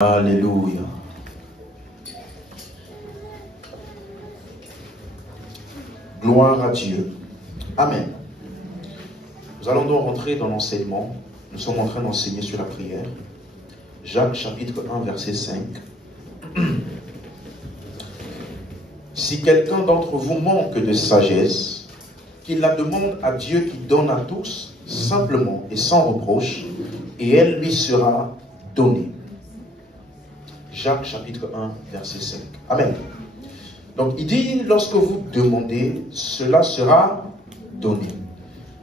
Alléluia. Gloire à Dieu. Amen. Nous allons donc rentrer dans l'enseignement. Nous sommes en train d'enseigner sur la prière. Jacques chapitre 1 verset 5. Si quelqu'un d'entre vous manque de sagesse, qu'il la demande à Dieu qui donne à tous, simplement et sans reproche, et elle lui sera donnée. Jacques chapitre 1 verset 5. Amen. Donc il dit, lorsque vous demandez, cela sera donné.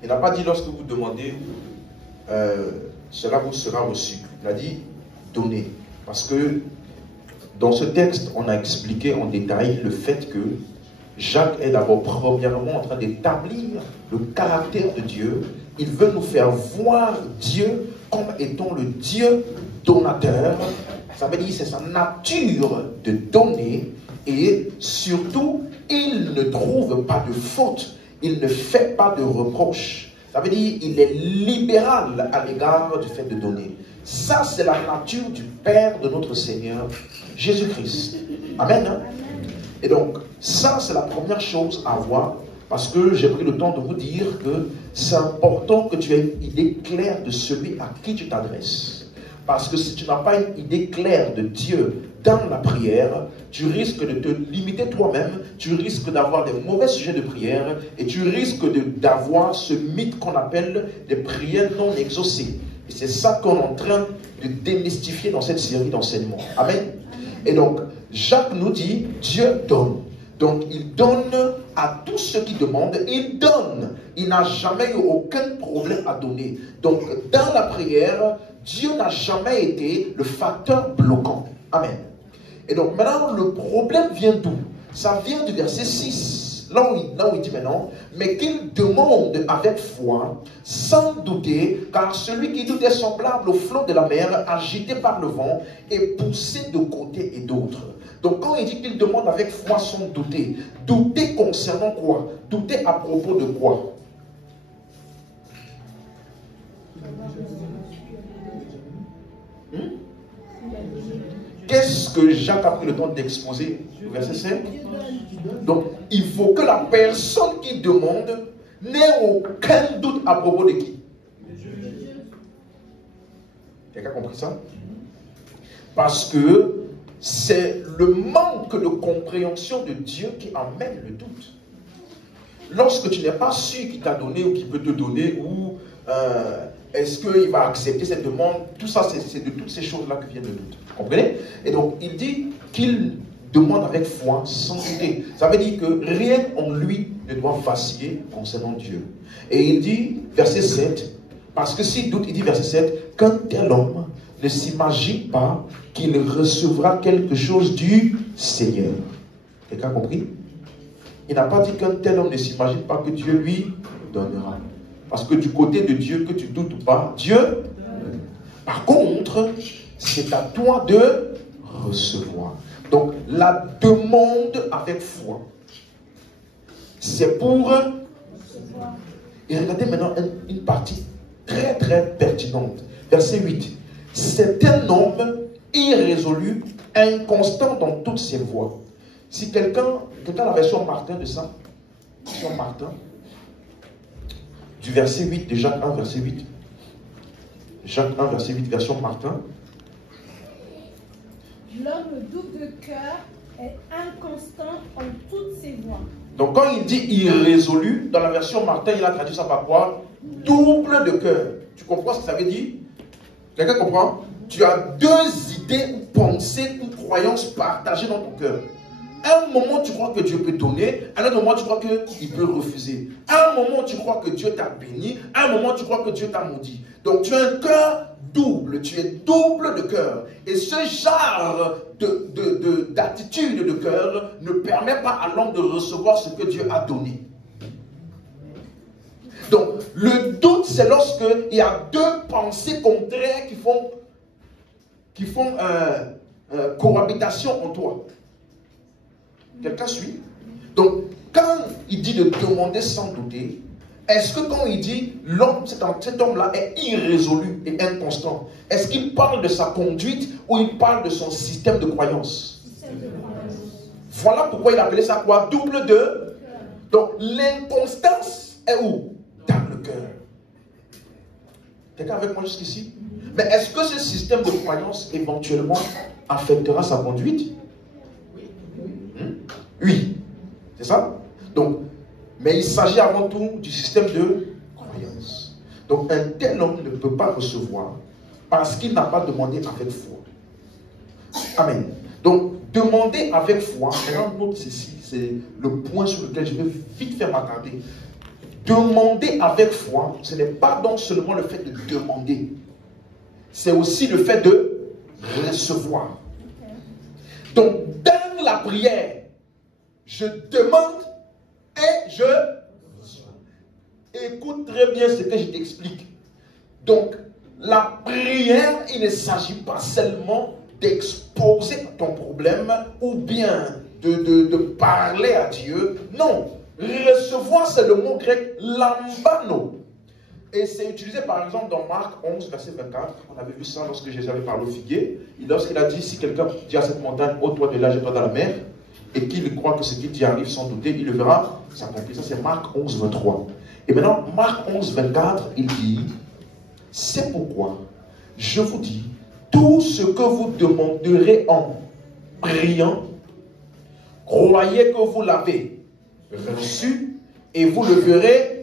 Il n'a pas dit lorsque vous demandez, cela vous sera reçu. Il a dit donné. Parce que dans ce texte, on a expliqué en détail le fait que Jacques est d'abord premièrement en train d'établir le caractère de Dieu. Il veut nous faire voir Dieu comme étant le Dieu donateur. Ça veut dire que c'est sa nature de donner. Et surtout, il ne trouve pas de faute. Il ne fait pas de reproche. Ça veut dire qu'il est libéral à l'égard du fait de donner. Ça, c'est la nature du Père de notre Seigneur Jésus-Christ. Amen. Hein? Et donc, ça, c'est la première chose à voir. Parce que j'ai pris le temps de vous dire que c'est important que tu aies une idée claire de celui à qui tu t'adresses. Parce que si tu n'as pas une idée claire de Dieu dans la prière, tu risques de te limiter toi-même, tu risques d'avoir des mauvais sujets de prière et tu risques d'avoir ce mythe qu'on appelle des prières non exaucées. Et c'est ça qu'on est en train de démystifier dans cette série d'enseignements. Amen. Et donc, Jacques nous dit, Dieu donne. Donc, il donne à tous ceux qui demandent, il donne. Il n'a jamais eu aucun problème à donner. Donc, dans la prière, Dieu n'a jamais été le facteur bloquant. Amen. Et donc maintenant, le problème vient d'où? Ça vient du verset 6. Là où il dit maintenant, mais qu'il demande avec foi, sans douter, car celui qui doute est semblable au flot de la mer, agité par le vent et poussé de côté et d'autre. Donc quand il dit qu'il demande avec foi sans douter, douter concernant quoi? Douter à propos de quoi? Qu'est-ce que Jacques a pris le temps d'exposer? Verset 5. Donc, il faut que la personne qui demande n'ait aucun doute à propos de qui? Quelqu'un a compris ça? Parce que c'est le manque de compréhension de Dieu qui amène le doute. Lorsque tu n'es pas sûr qu'il t'a donné ou qu'il peut te donner, ou est-ce qu'il va accepter cette demande, tout ça, c'est de toutes ces choses-là que vient le doute. Vous comprenez? Et donc, il dit qu'il demande avec foi, sans douter. Ça veut dire que rien en lui ne doit vaciller concernant Dieu. Et il dit, verset 7, parce que s'il doute, il dit, verset 7, qu'un tel homme ne s'imagine pas qu'il recevra quelque chose du Seigneur. Quelqu'un a compris? Il n'a pas dit qu'un tel homme ne s'imagine pas que Dieu lui donnera. Parce que du côté de Dieu, que tu doutes ou pas, Dieu. Par contre, c'est à toi de recevoir. Donc, la demande avec foi, c'est pour recevoir. Et regardez maintenant une partie très très pertinente. Verset 8. C'est un homme irrésolu, inconstant dans toutes ses voies. Si quelqu'un a la version Martin de ça, version Martin, du verset 8 de Jacques 1, verset 8. Jacques 1, verset 8, version Martin. L'homme doute de cœur est inconstant en toutes ses voies. Donc quand il dit irrésolu, dans la version Martin, il a traduit ça par quoi? Double de cœur. Tu comprends ce que ça veut dire? Quelqu'un comprend? Tu as deux idées ou pensées ou croyances partagées dans ton cœur. À un moment, tu crois que Dieu peut donner. À un autre moment, tu crois qu'il peut refuser. À un moment, tu crois que Dieu t'a béni. À un moment, tu crois que Dieu t'a maudit. Donc, tu as un cœur double. Tu es double de cœur. Et ce genre d'attitude de cœur ne permet pas à l'homme de recevoir ce que Dieu a donné. Donc, le doute, c'est lorsqu'il y a deux pensées contraires qui font cohabitation en toi. Quelqu'un suit? Donc, quand il dit de demander sans douter, est-ce que quand il dit l'homme, cet homme-là est irrésolu et inconstant, est-ce qu'il parle de sa conduite ou il parle de son système de croyance? Voilà pourquoi il appelait ça quoi? Double de. Donc l'inconstance est où? Dans le cœur. Quelqu'un avec moi jusqu'ici? Mais est-ce que ce système de croyance éventuellement affectera sa conduite? Oui. C'est ça? Donc, mais il s'agit avant tout du système de croyance. Donc un tel homme ne peut pas recevoir parce qu'il n'a pas demandé avec foi. Amen. Donc demander avec foi, maintenant note ceci, c'est le point sur lequel je vais vite faire m'attarder. Demander avec foi, ce n'est pas donc seulement le fait de demander, c'est aussi le fait de recevoir. Donc dans la prière, je demande et je reçois. Écoute très bien ce que je t'explique. Donc la prière, il ne s'agit pas seulement d'exposer ton problème ou bien de parler à Dieu. Non, recevoir, c'est le mot grec lambano. Et c'est utilisé par exemple dans Marc 11, verset 24. On avait vu ça lorsque Jésus avait parlé au figuier. Lorsqu'il a dit, si quelqu'un dit à cette montagne, ôte-toi de là, jette-toi dans la mer, et qu'il croit que ce qu'il dit arrive sans douter, il le verra s'accomplir. Ça c'est Marc 11, 23. Et maintenant, Marc 11, 24, il dit, c'est pourquoi je vous dis, tout ce que vous demanderez en priant, croyez que vous l'avez reçu et vous le verrez.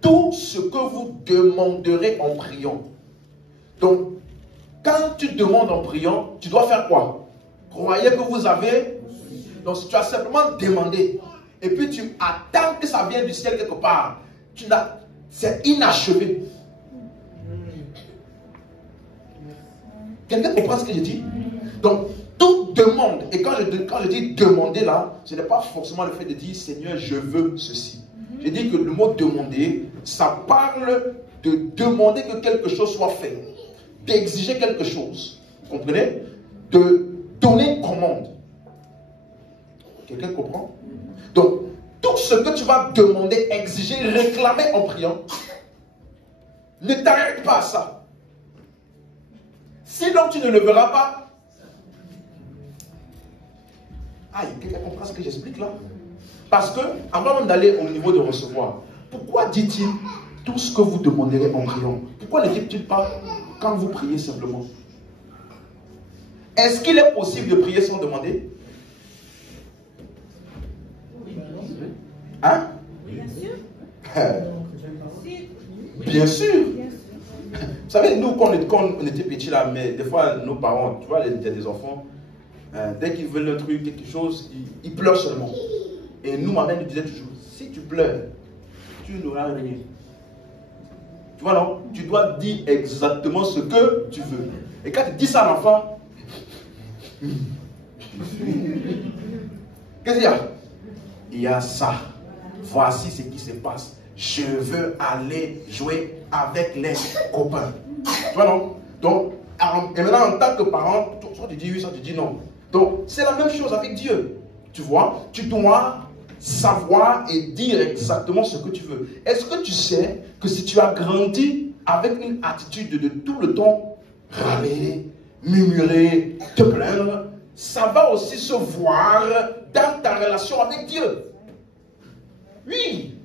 Tout ce que vous demanderez en priant. Donc, quand tu demandes en priant, tu dois faire quoi? Croyez que vous avez. Donc, si tu as simplement demandé, et puis tu attends que ça vienne du ciel quelque part, c'est inachevé. Quelqu'un comprend ce que je dis? Donc, toute demande, et quand je dis demander là, ce n'est pas forcément le fait de dire Seigneur, je veux ceci. Je dis que le mot demander, ça parle de demander que quelque chose soit fait, d'exiger quelque chose. Vous comprenez? De donner une commande. Quelqu'un comprend? Donc, tout ce que tu vas demander, exiger, réclamer en priant, ne t'arrête pas à ça. Sinon, tu ne le verras pas. Aïe, quelqu'un comprend ce que j'explique là? Parce que, avant même d'aller au niveau de recevoir, pourquoi dit-il tout ce que vous demanderez en priant? Pourquoi ne dit-il pas quand vous priez simplement? Est-ce qu'il est possible de prier sans demander? Hein? Bien sûr. Bien sûr. Vous savez, nous, quand on était petits là, mais des fois, nos parents, tu vois, il y a des enfants, dès qu'ils veulent un truc, quelque chose, ils pleurent seulement. Et nous, ma mère nous disait toujours, si tu pleures, tu n'auras rien. Tu vois, non? Tu dois dire exactement ce que tu veux. Et quand tu dis ça à l'enfant, qu'est-ce qu'il y a? Il y a ça. Voici ce qui se passe. Je veux aller jouer avec les copains. Tu vois, non? Donc, et maintenant, en tant que parent, soit tu dis oui, soit tu dis non. Donc, c'est la même chose avec Dieu. Tu vois, tu dois savoir et dire exactement ce que tu veux. Est-ce que tu sais que si tu as grandi avec une attitude de tout le temps râler, murmurer, te plaindre, ça va aussi se voir dans ta relation avec Dieu. Oui.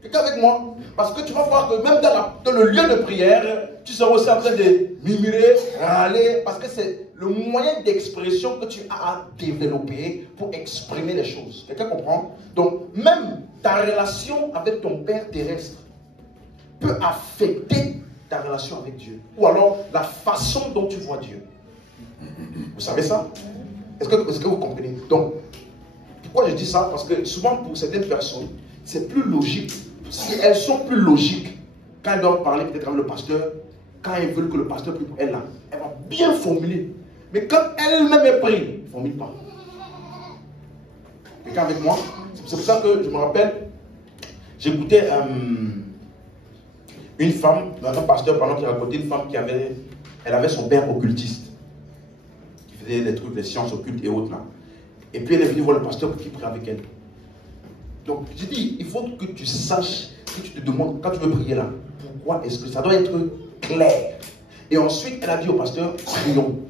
Quelqu'un avec moi? Parce que tu vas voir que même dans le lieu de prière, tu seras aussi en train de murmurer, râler, parce que c'est le moyen d'expression que tu as à développer pour exprimer les choses. Quelqu'un comprend? Donc, même ta relation avec ton Père terrestre peut affecter ta relation avec Dieu. Ou alors la façon dont tu vois Dieu. Vous savez ça? Est-ce que vous comprenez? Donc, pourquoi je dis ça? Parce que souvent pour certaines personnes, c'est plus logique. Elles sont plus logiques quand elles doivent parler peut-être avec le pasteur, quand elles veulent que le pasteur prie pour elles là. Elle va bien formuler. Mais quand elle-même est prise, elle ne formule pas. Quelqu'un avec moi? C'est pour ça que je me rappelle, j'écoutais une femme, un pasteur pendant qu'il racontait une femme elle avait son père occultiste, qui faisait des trucs, des sciences occultes et autres là. Et puis elle est venue voir le pasteur pour qu'il prie avec elle. Donc, je dis, il faut que tu saches, que tu te demandes, quand tu veux prier là, pourquoi est-ce que ça doit être clair. Et ensuite, elle a dit au pasteur, prions.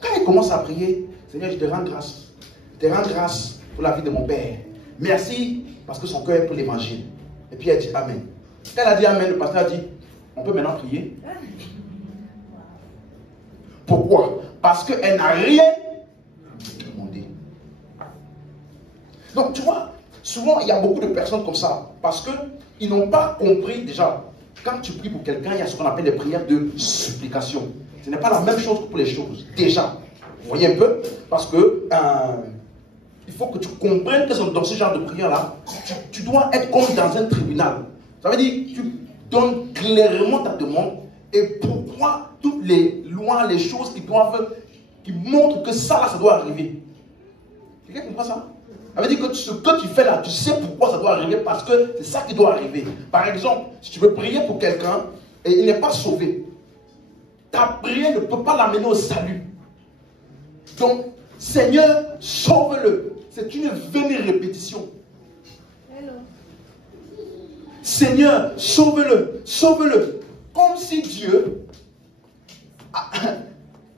Quand elle commence à prier, Seigneur, je te rends grâce. Je te rends grâce pour la vie de mon père. Merci, parce que son cœur est pour l'évangile. Et puis elle dit Amen. Quand elle a dit Amen, le pasteur a dit, on peut maintenant prier. Pourquoi? Parce qu'elle n'a rien demandé. Donc, tu vois, souvent, il y a beaucoup de personnes comme ça. Parce qu'ils n'ont pas compris, déjà, quand tu pries pour quelqu'un, il y a ce qu'on appelle les prières de supplication. Ce n'est pas la même chose que pour les choses. Déjà, vous voyez un peu? Parce que il faut que tu comprennes que dans ce genre de prière-là, tu dois être comme dans un tribunal. Ça veut dire que tu donnes clairement ta demande et pourquoi toutes les lois, les choses qui montrent que ça doit arriver. Quelqu'un comprend ça? Ça veut dire que ce que tu fais là, tu sais pourquoi ça doit arriver parce que c'est ça qui doit arriver. Par exemple, si tu veux prier pour quelqu'un et il n'est pas sauvé, ta prière ne peut pas l'amener au salut. Donc, Seigneur, sauve-le. C'est une vaine répétition. Hello. Seigneur, sauve-le, sauve-le. Comme si Dieu,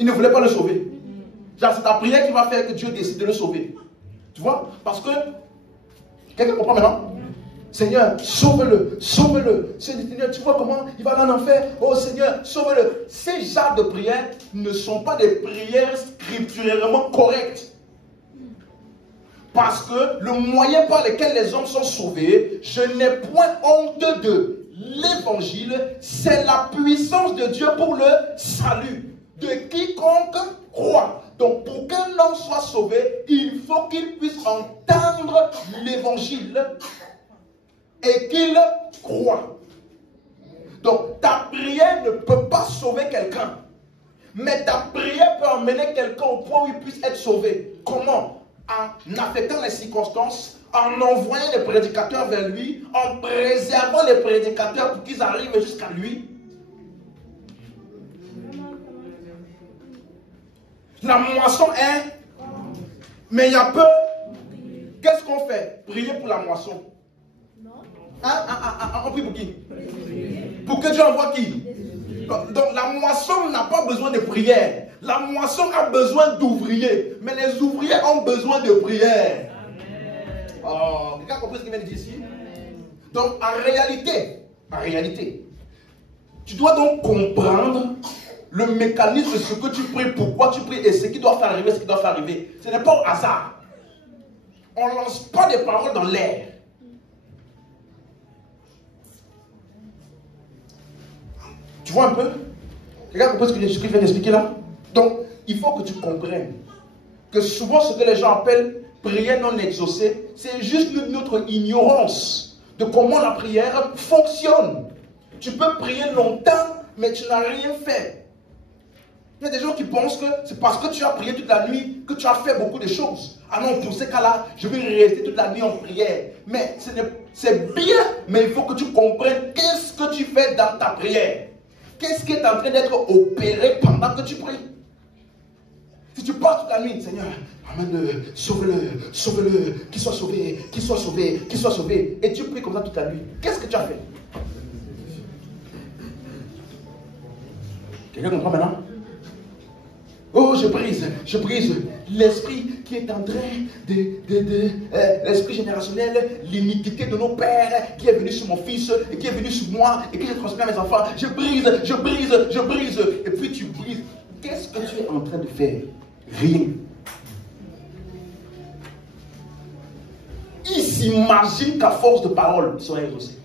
il ne voulait pas le sauver. Genre, c'est ta prière qui va faire que Dieu décide de le sauver. Tu vois? Parce que, quelqu'un comprend maintenant? Seigneur, sauve-le, sauve-le. Seigneur, tu vois comment il va aller en enfer? Oh Seigneur, sauve-le. Ces genres de prières ne sont pas des prières scripturairement correctes. Parce que le moyen par lequel les hommes sont sauvés, je n'ai point honte de l'évangile, c'est la puissance de Dieu pour le salut de quiconque croit. Donc pour qu'un homme soit sauvé, il faut qu'il puisse entendre l'évangile et qu'il croit. Donc ta prière ne peut pas sauver quelqu'un, mais ta prière peut emmener quelqu'un au point où il puisse être sauvé. Comment? En affectant les circonstances, en envoyant les prédicateurs vers lui, en préservant les prédicateurs pour qu'ils arrivent jusqu'à lui. La moisson est, mais il y a peu. Qu'est-ce qu'on fait? Prier pour la moisson. On prie pour qui? Pour que Dieu envoie qui? Donc la moisson n'a pas besoin de prière. La moisson a besoin d'ouvriers. Mais les ouvriers ont besoin de prière. Oh, quelqu'un a compris ce qu'il vient de dire ici? Donc en réalité, tu dois donc comprendre le mécanisme de ce que tu pries, pourquoi tu pries et ce qui doit faire arriver, ce qui doit faire arriver. Ce n'est pas au hasard. On ne lance pas des paroles dans l'air. Tu vois un peu? Regarde un peu ce que je viens d'expliquer là. Donc, il faut que tu comprennes que souvent ce que les gens appellent prière non exaucée, c'est juste notre ignorance de comment la prière fonctionne. Tu peux prier longtemps, mais tu n'as rien fait. Il y a des gens qui pensent que c'est parce que tu as prié toute la nuit que tu as fait beaucoup de choses. Ah non, pour ces cas-là, je vais rester toute la nuit en prière. Mais c'est bien, mais il faut que tu comprennes qu'est-ce que tu fais dans ta prière. Qu'est-ce qui est en train d'être opéré pendant que tu pries? Si tu passes toute la nuit, Seigneur, amène-le, sauve-le, sauve-le, qu'il soit sauvé, qu'il soit sauvé, qu'il soit sauvé. Et tu pries comme ça toute la nuit. Qu'est-ce que tu as fait? Quelqu'un comprend maintenant? Oh, je brise l'esprit qui est en train l'esprit générationnel, l'iniquité de nos pères qui est venu sur mon fils et qui est venu sur moi et qui est transmis à mes enfants. Je brise. Et puis tu brises. Qu'est-ce que tu es en train de faire? Rien. Ils s'imaginent qu'à force de paroles, ils sont exaucés.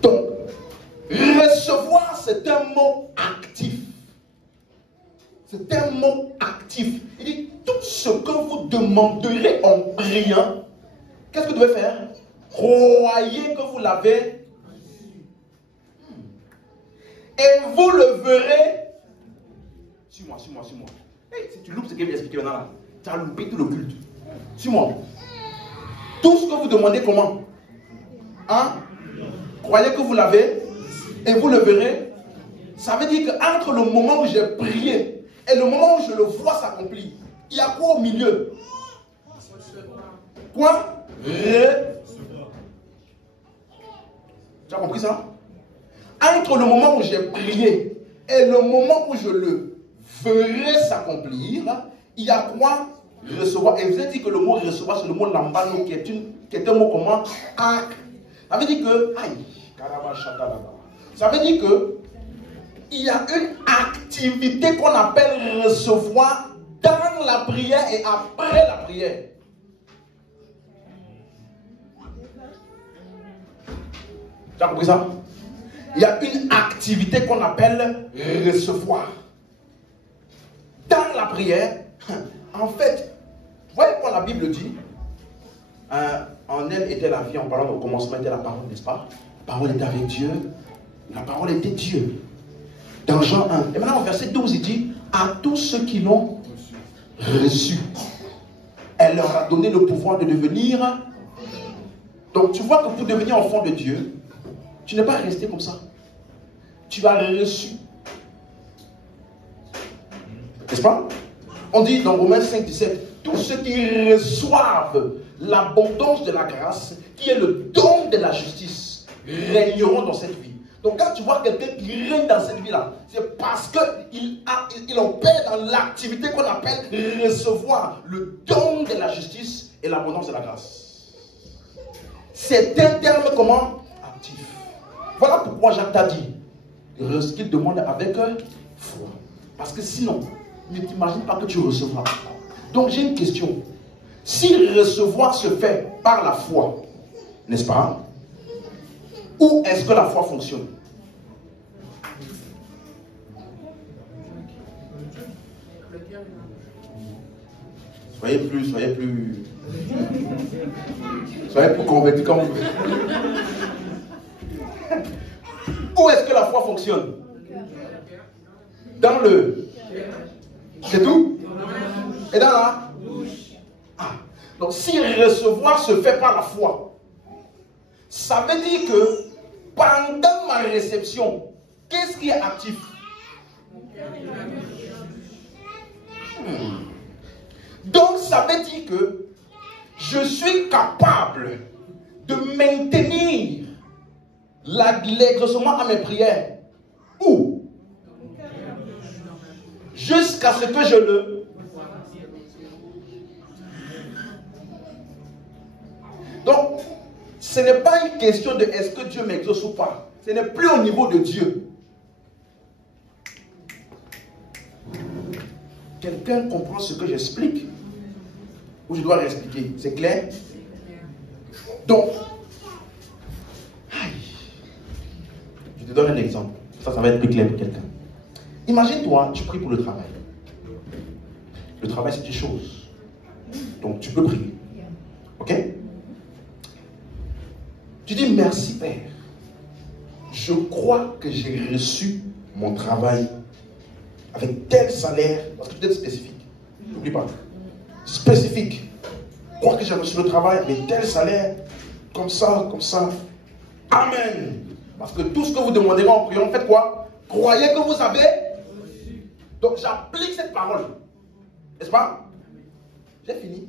Donc, recevoir, c'est un mot actif. C'est un mot actif. Il dit, tout ce que vous demanderez en priant, qu'est-ce que vous devez faire? Croyez que vous l'avez. Et vous le verrez. Suis-moi. Hey, si tu loupes ce que je vais expliquer maintenant là, tu as loupé tout le culte. Suis-moi. Tout ce que vous demandez, comment? Hein? Croyez que vous l'avez. Et vous le verrez. Ça veut dire qu'entre le moment où j'ai prié et le moment où je le vois s'accomplir, il y a quoi au milieu? quoi? Tu as compris ça? Entre le moment où j'ai prié et le moment où je le verrai s'accomplir, il y a quoi? Recevoir. Et vous avez dit que le mot recevoir, c'est le mot lambano, qui est un mot comment? Acte. Ça veut dire que, ça veut dire que il y a une activité qu'on appelle recevoir dans la prière et après la prière. Tu as compris ça? Il y a une activité qu'on appelle recevoir. Dans la prière, en fait, vous voyez quand la Bible dit, en elle était la vie, en parlant au commencement était la parole, n'est-ce pas? La parole était avec Dieu, la parole était Dieu. Dans Jean 1. Et maintenant, au verset 12, il dit, à tous ceux qui l'ont reçu, elle leur a donné le pouvoir de devenir. Donc, tu vois que pour devenir enfant de Dieu, tu n'es pas resté comme ça. Tu as reçu. N'est-ce pas? On dit dans Romains 5, 17, tous ceux qui reçoivent l'abondance de la grâce, qui est le don de la justice, régneront dans cette vie. Donc quand tu vois quelqu'un qui règne dans cette vie-là, c'est parce qu'il opère dans l'activité qu'on appelle recevoir le don de la justice et l'abondance de la grâce. C'est un terme comment? Actif. Voilà pourquoi Jacques t'a dit ce qu'il demande avec foi. Parce que sinon, ne t'imagine pas que tu recevras. Donc j'ai une question. Si recevoir se fait par la foi, n'est-ce pas? Où est-ce que la foi fonctionne? Soyez plus convaincus comme vous. Où est-ce que la foi fonctionne? Dans le... C'est tout? Et dans la... Ah. Donc si recevoir se fait par la foi, ça veut dire que pendant ma réception, qu'est-ce qui est actif? Donc ça veut dire que je suis capable de maintenir l'exaucement à mes prières. Où? Jusqu'à ce que je le... Donc, ce n'est pas une question de est-ce que Dieu m'exauce ou pas. Ce n'est plus au niveau de Dieu. Quelqu'un comprend ce que j'explique? Ou je dois réexpliquer? C'est clair? Donc, je te donne un exemple. Ça va être plus clair pour quelqu'un. Imagine-toi, tu pries pour le travail. Le travail, c'est une chose. Donc, tu peux prier. Ok? Tu dis merci, Père. Je crois que j'ai reçu mon travail avec tel salaire. Parce que tu dois être spécifique. N'oublie pas. Spécifique. Je crois que j'ai reçu le travail avec tel salaire. Comme ça, comme ça. Amen. Parce que tout ce que vous demanderez en priant, faites quoi? Croyez que vous avez. Donc j'applique cette parole. N'est-ce pas? J'ai fini.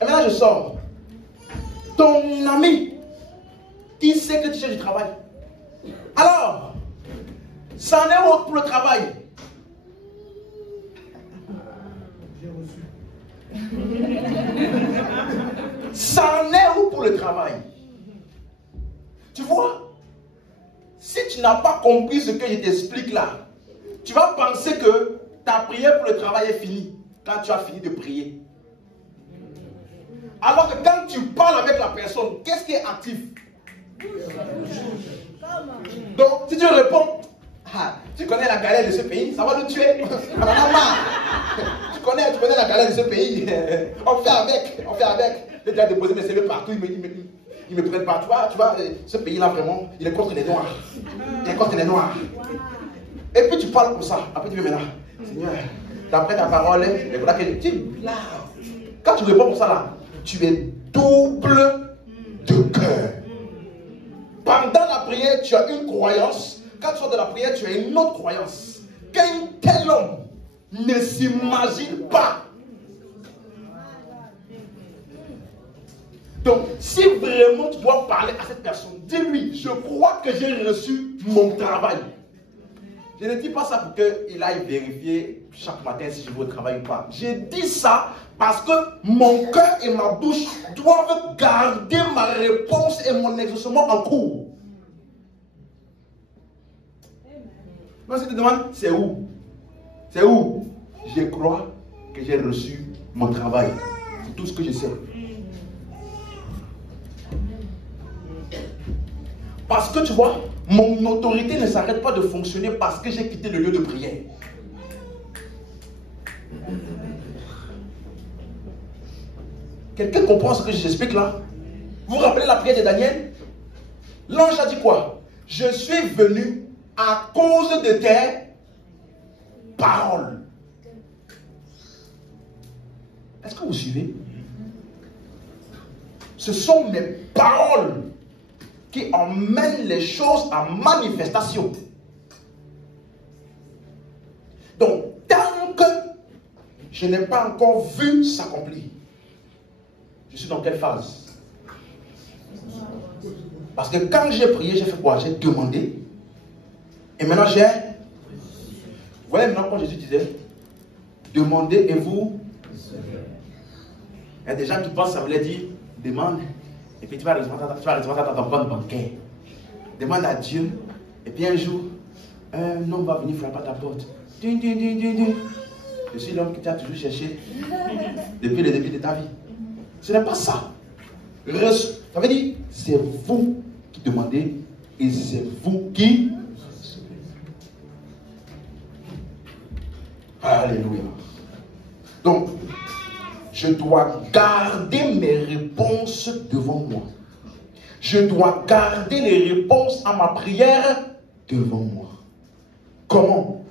Et maintenant je sors. Ton ami qui sait que tu cherches du travail. Alors, ça en est où pour le travail? J'ai reçu. Ça en est où pour le travail? Tu vois, si tu n'as pas compris ce que je t'explique là, tu vas penser que ta prière pour le travail est finie quand tu as fini de prier. Alors que quand tu parles avec la personne, qu'est-ce qui est actif? Donc, si tu réponds, tu connais la galère de ce pays, ça va nous tuer. On en a marre. Tu connais la galère de ce pays. On fait avec. J'ai déjà déposé mes CV partout, ils me prennent pas. Tu vois, ce pays-là vraiment, il est contre les Noirs. Il est contre les Noirs. Et puis tu parles comme ça. Après tu dis, mais là, Seigneur, d'après ta parole, et voilà que quand tu réponds comme ça là, tu es double de cœur. Pendant la prière, tu as une croyance. Quand tu sors de la prière, tu as une autre croyance. Qu'un tel homme ne s'imagine pas. Donc, si vraiment tu dois parler à cette personne, dis-lui, je crois que j'ai reçu mon travail. Je ne dis pas ça pour qu'il aille vérifier chaque matin si je veux au travail ou pas. J'ai dit ça parce que mon cœur et ma bouche doivent garder ma réponse et mon exaucement en cours. Donc, si tu te demandes, c'est où? C'est où? Je crois que j'ai reçu mon travail. C'est tout ce que je sais. Parce que tu vois, mon autorité ne s'arrête pas de fonctionner parce que j'ai quitté le lieu de prière. Quelqu'un comprend ce que j'explique là? Vous vous rappelez la prière de Daniel? L'ange a dit quoi? Je suis venu à cause de tes paroles. Est-ce que vous suivez? Ce sont mes paroles qui emmènent les choses en manifestation. Donc, tant que je n'ai pas encore vu s'accomplir, je suis dans quelle phase? Parce que quand j'ai prié, j'ai fait quoi? J'ai demandé. Et maintenant j'ai... Vous voyez maintenant quand Jésus disait, demandez et vous... Il y a des gens qui pensent, ça voulait dire, demande, et puis tu vas recevoir ta compte bancaire. Demande à Dieu, et puis un jour, un homme va venir frapper à ta porte. Je suis l'homme qui t'a toujours cherché depuis le début de ta vie. Ce n'est pas ça. Ça veut dire, c'est vous qui demandez et c'est vous qui... Alléluia. Donc, je dois garder mes réponses devant moi. Je dois garder les réponses à ma prière devant moi. Comment?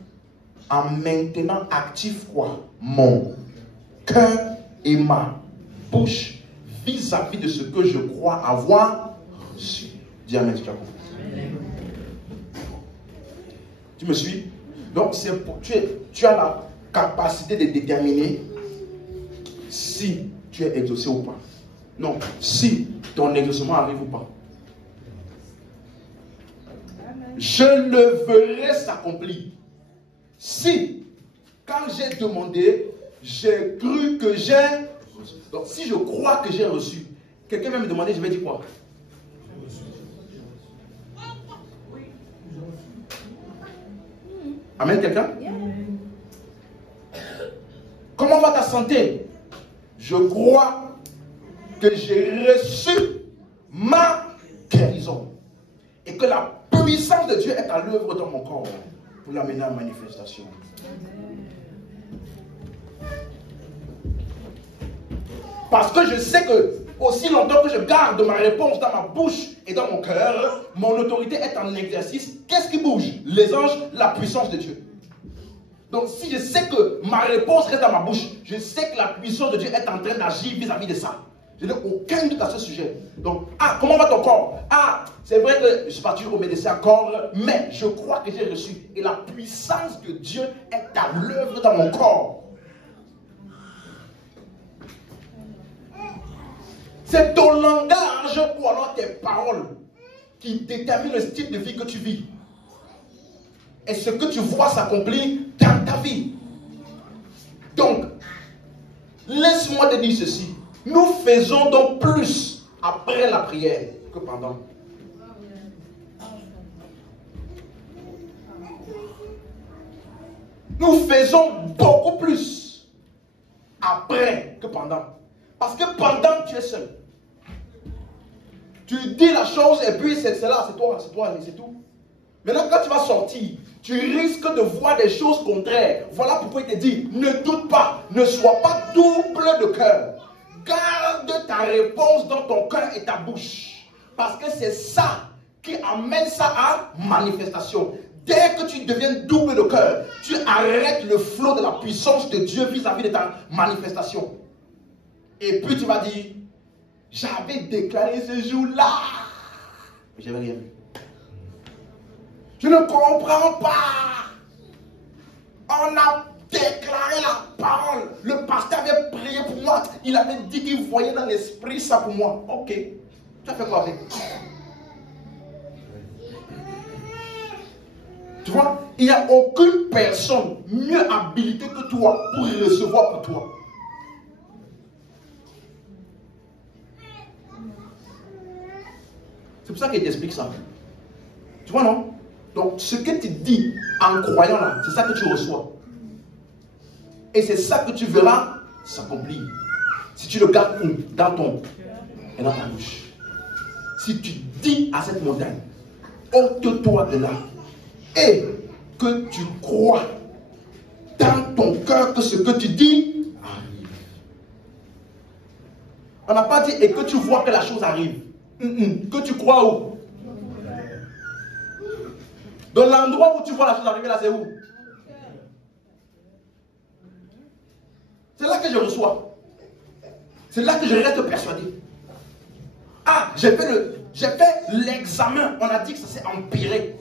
En maintenant actif quoi? Mon cœur et ma bouche vis-à-vis de ce que je crois avoir reçu. Dis amen, tu as compris. Tu me suis? Donc, tu as la capacité de déterminer si tu es exaucé ou pas. Non, si ton exaucement arrive ou pas. Je le verrai s'accomplir. Si, quand j'ai demandé, j'ai cru que j'ai... Donc, si je crois que j'ai reçu, quelqu'un va me demander, je vais dire quoi? Amen, quelqu'un? Comment va ta santé? Je crois que j'ai reçu ma guérison. Et que la puissance de Dieu est à l'œuvre dans mon corps pour l'amener en manifestation. Parce que je sais que aussi longtemps que je garde ma réponse dans ma bouche et dans mon cœur, mon autorité est en exercice. Qu'est-ce qui bouge? Les anges, la puissance de Dieu. Donc si je sais que ma réponse reste dans ma bouche, je sais que la puissance de Dieu est en train d'agir vis-à-vis de ça. Je n'ai aucun doute à ce sujet. Donc, comment va ton corps? C'est vrai que je suis parti au médecin encore, mais je crois que j'ai reçu. Et la puissance de Dieu est à l'œuvre dans mon corps. C'est ton langage ou alors tes paroles qui déterminent le style de vie que tu vis. Et ce que tu vois s'accomplir dans ta vie. Donc, laisse-moi te dire ceci. Nous faisons donc plus après la prière que pendant. Nous faisons beaucoup plus après que pendant. Parce que pendant, tu es seul. Tu dis la chose et puis c'est là, c'est toi, et c'est tout. Maintenant, quand tu vas sortir, tu risques de voir des choses contraires. Voilà pourquoi il te dit, ne doute pas, ne sois pas double de cœur. Garde ta réponse dans ton cœur et ta bouche. Parce que c'est ça qui amène ça à manifestation. Dès que tu deviens double de cœur, tu arrêtes le flot de la puissance de Dieu vis-à-vis de ta manifestation. Et puis tu vas dire, j'avais déclaré ce jour-là, mais je n'avais rien vu. Je ne comprends pas. On a déclaré la parole. Le pasteur avait prié pour moi, il avait dit qu'il voyait dans l'esprit ça pour moi. Ok. Tu as fait quoi avec? Tu vois, il n'y a aucune personne mieux habilitée que toi pour recevoir pour toi. C'est pour ça qu'il t'explique ça. Tu vois, non? Donc, ce que tu dis en croyant là, c'est ça que tu reçois. Et c'est ça que tu verras s'accomplir. Si tu le gardes dans ton cœur et dans ta bouche. Si tu dis à cette montagne, ôte-toi de là. Et que tu crois dans ton cœur que ce que tu dis arrive. On n'a pas dit et que tu vois que la chose arrive. Que tu crois où? Dans l'endroit où tu vois la chose arriver, là, c'est où? C'est là que je reçois. C'est là que je reste persuadé. Ah, j'ai fait l'examen. On a dit que ça s'est empiré.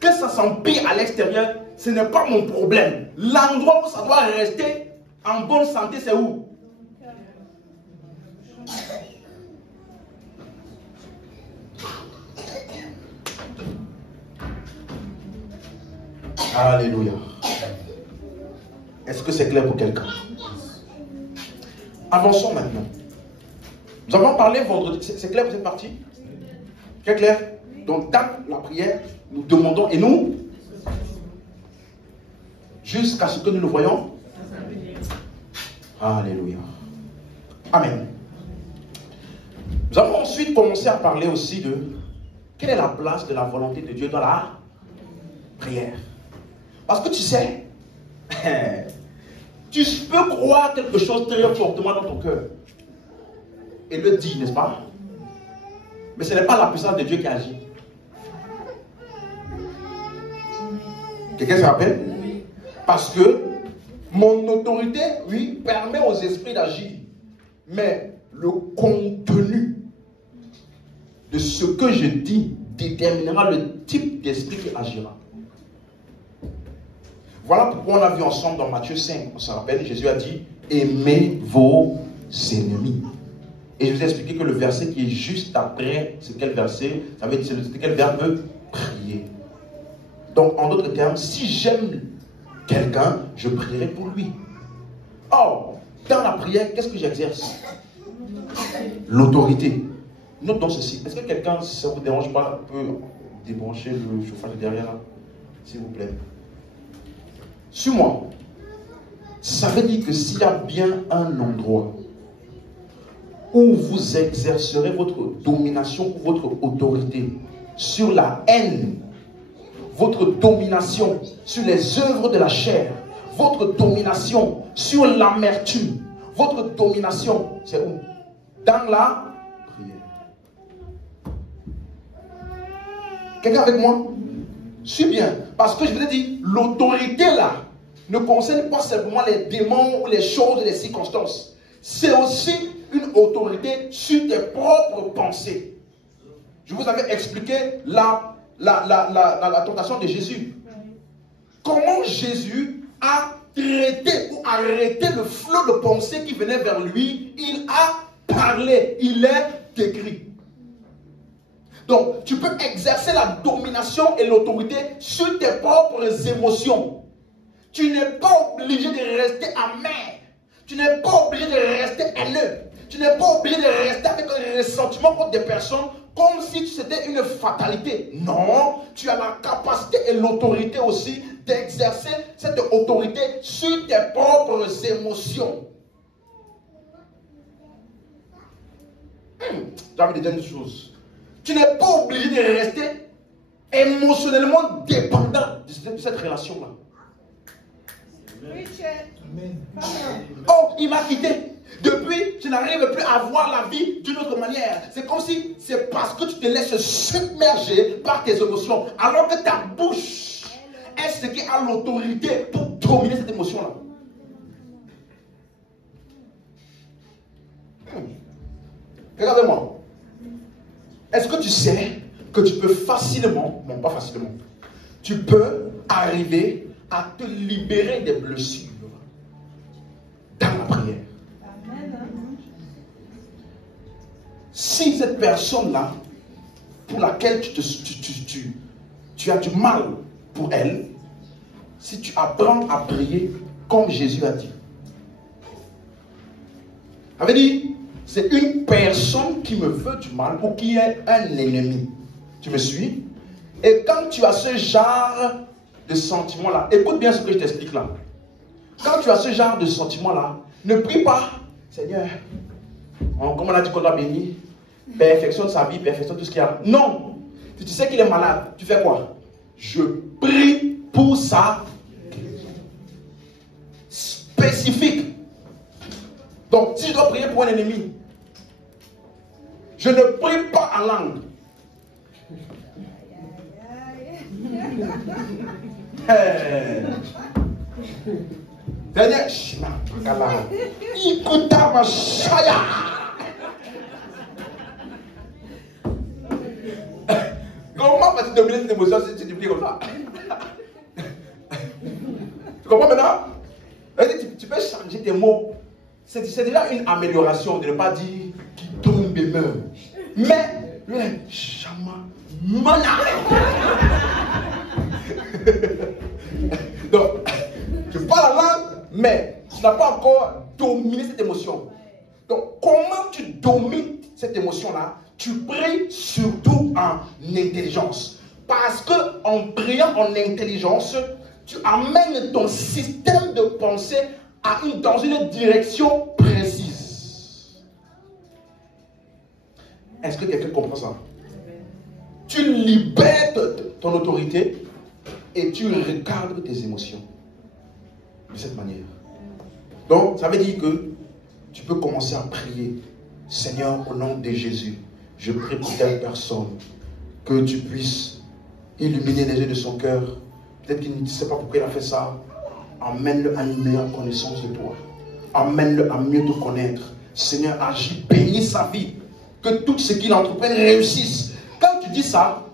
Que ça s'empire à l'extérieur, ce n'est pas mon problème. L'endroit où ça doit rester en bonne santé, c'est où? Alléluia. Est-ce que c'est clair pour quelqu'un? Avançons maintenant. Nous avons parlé vendredi. C'est clair pour cette partie? Très clair? Donc, dans la prière, nous demandons et nous, jusqu'à ce que nous le voyons. Alléluia. Amen. Nous allons ensuite commencer à parler aussi de quelle est la place de la volonté de Dieu dans la prière. Parce que tu sais, tu peux croire quelque chose très fortement dans ton cœur et le dire, n'est-ce pas? Mais ce n'est pas la puissance de Dieu qui agit. Quelqu'un se rappelle? Parce que mon autorité, oui, permet aux esprits d'agir. Mais le contenu de ce que je dis déterminera le type d'esprit qui agira. Voilà pourquoi on a vu ensemble dans Matthieu 5, on se rappelle, Jésus a dit, aimez vos ennemis. Et je vous ai expliqué que le verset qui est juste après, c'est quel verset? Ça veut dire, c'est quel verbe? Prier. Donc, en d'autres termes, si j'aime quelqu'un, je prierai pour lui. Or, dans la prière, qu'est-ce que j'exerce? L'autorité. Note dans ceci. Est-ce que quelqu'un, si ça ne vous dérange pas, peut débrancher le chauffage de derrière là? S'il vous plaît. Suis-moi. Ça veut dire que s'il y a bien un endroit où vous exercerez votre domination ou votre autorité sur la haine, votre domination sur les œuvres de la chair, votre domination sur l'amertume, votre domination, c'est où? Dans la prière. Quelqu'un avec moi? Suis bien. Parce que je vous ai dit, l'autorité là ne concerne pas simplement les démons ou les choses et les circonstances. C'est aussi une autorité sur tes propres pensées. Je vous avais expliqué la tentation de Jésus. Comment Jésus a traité ou arrêté le flot de pensées qui venait vers lui. Il a parlé, il est écrit. Donc, tu peux exercer la domination et l'autorité sur tes propres émotions. Tu n'es pas obligé de rester amer. Tu n'es pas obligé de rester haineux. Tu n'es pas obligé de rester avec un ressentiment contre des personnes comme si c'était une fatalité. Non, tu as la capacité et l'autorité aussi d'exercer cette autorité sur tes propres émotions. J'ai envie de dire une chose. Tu n'es pas obligé de rester émotionnellement dépendant de cette relation-là. Oh, il m'a quitté. Depuis, je n'arrive plus à voir la vie d'une autre manière. C'est comme si c'est parce que tu te laisses submerger par tes émotions. Alors que ta bouche est ce qui a l'autorité pour dominer cette émotion-là. Regardez-moi. Est-ce que tu sais que tu peux facilement, non pas facilement, tu peux arriver à te libérer des blessures dans la prière? si cette personne-là, pour laquelle tu as du mal pour elle, si tu apprends à prier comme Jésus a dit. Ça veut dire, c'est une personne qui me veut du mal ou qui est un ennemi. Tu me suis? Et quand tu as ce genre de sentiment-là, écoute bien ce que je t'explique là. Quand tu as ce genre de sentiment-là, ne prie pas, Seigneur, comme on a dit qu'on doit bénir, perfectionne sa vie, perfectionne tout ce qu'il y a. Non, si tu sais qu'il est malade, tu fais quoi? Je prie pour sa spécifique. Donc, si je dois prier pour un ennemi, je ne prie pas en langue. Seigneur, comment vas-tu dominer cette émotion si tu pries comme ça? Tu comprends maintenant? Tu peux changer tes mots. C'est déjà une amélioration de ne pas dire qui tombe des mains. Mais, donc, tu parles la langue, mais tu n'as pas encore dominé cette émotion. Donc, comment tu domines cette émotion-là? Tu pries surtout en intelligence. Parce qu'en priant en intelligence, tu amènes ton système de pensée dans une direction précise. Est-ce que quelqu'un comprend ça? Tu libères ton autorité et tu regardes tes émotions de cette manière. Donc, ça veut dire que tu peux commencer à prier. Seigneur, au nom de Jésus, je prie pour telle personne que tu puisses illuminer les yeux de son cœur. Peut-être qu'il ne sait pas pourquoi il a fait ça. Amène-le à une meilleure connaissance de toi. Amène-le à mieux te connaître. Seigneur, agis, bénis sa vie. Que tout ce qu'il entreprenne réussisse. Quand tu dis ça,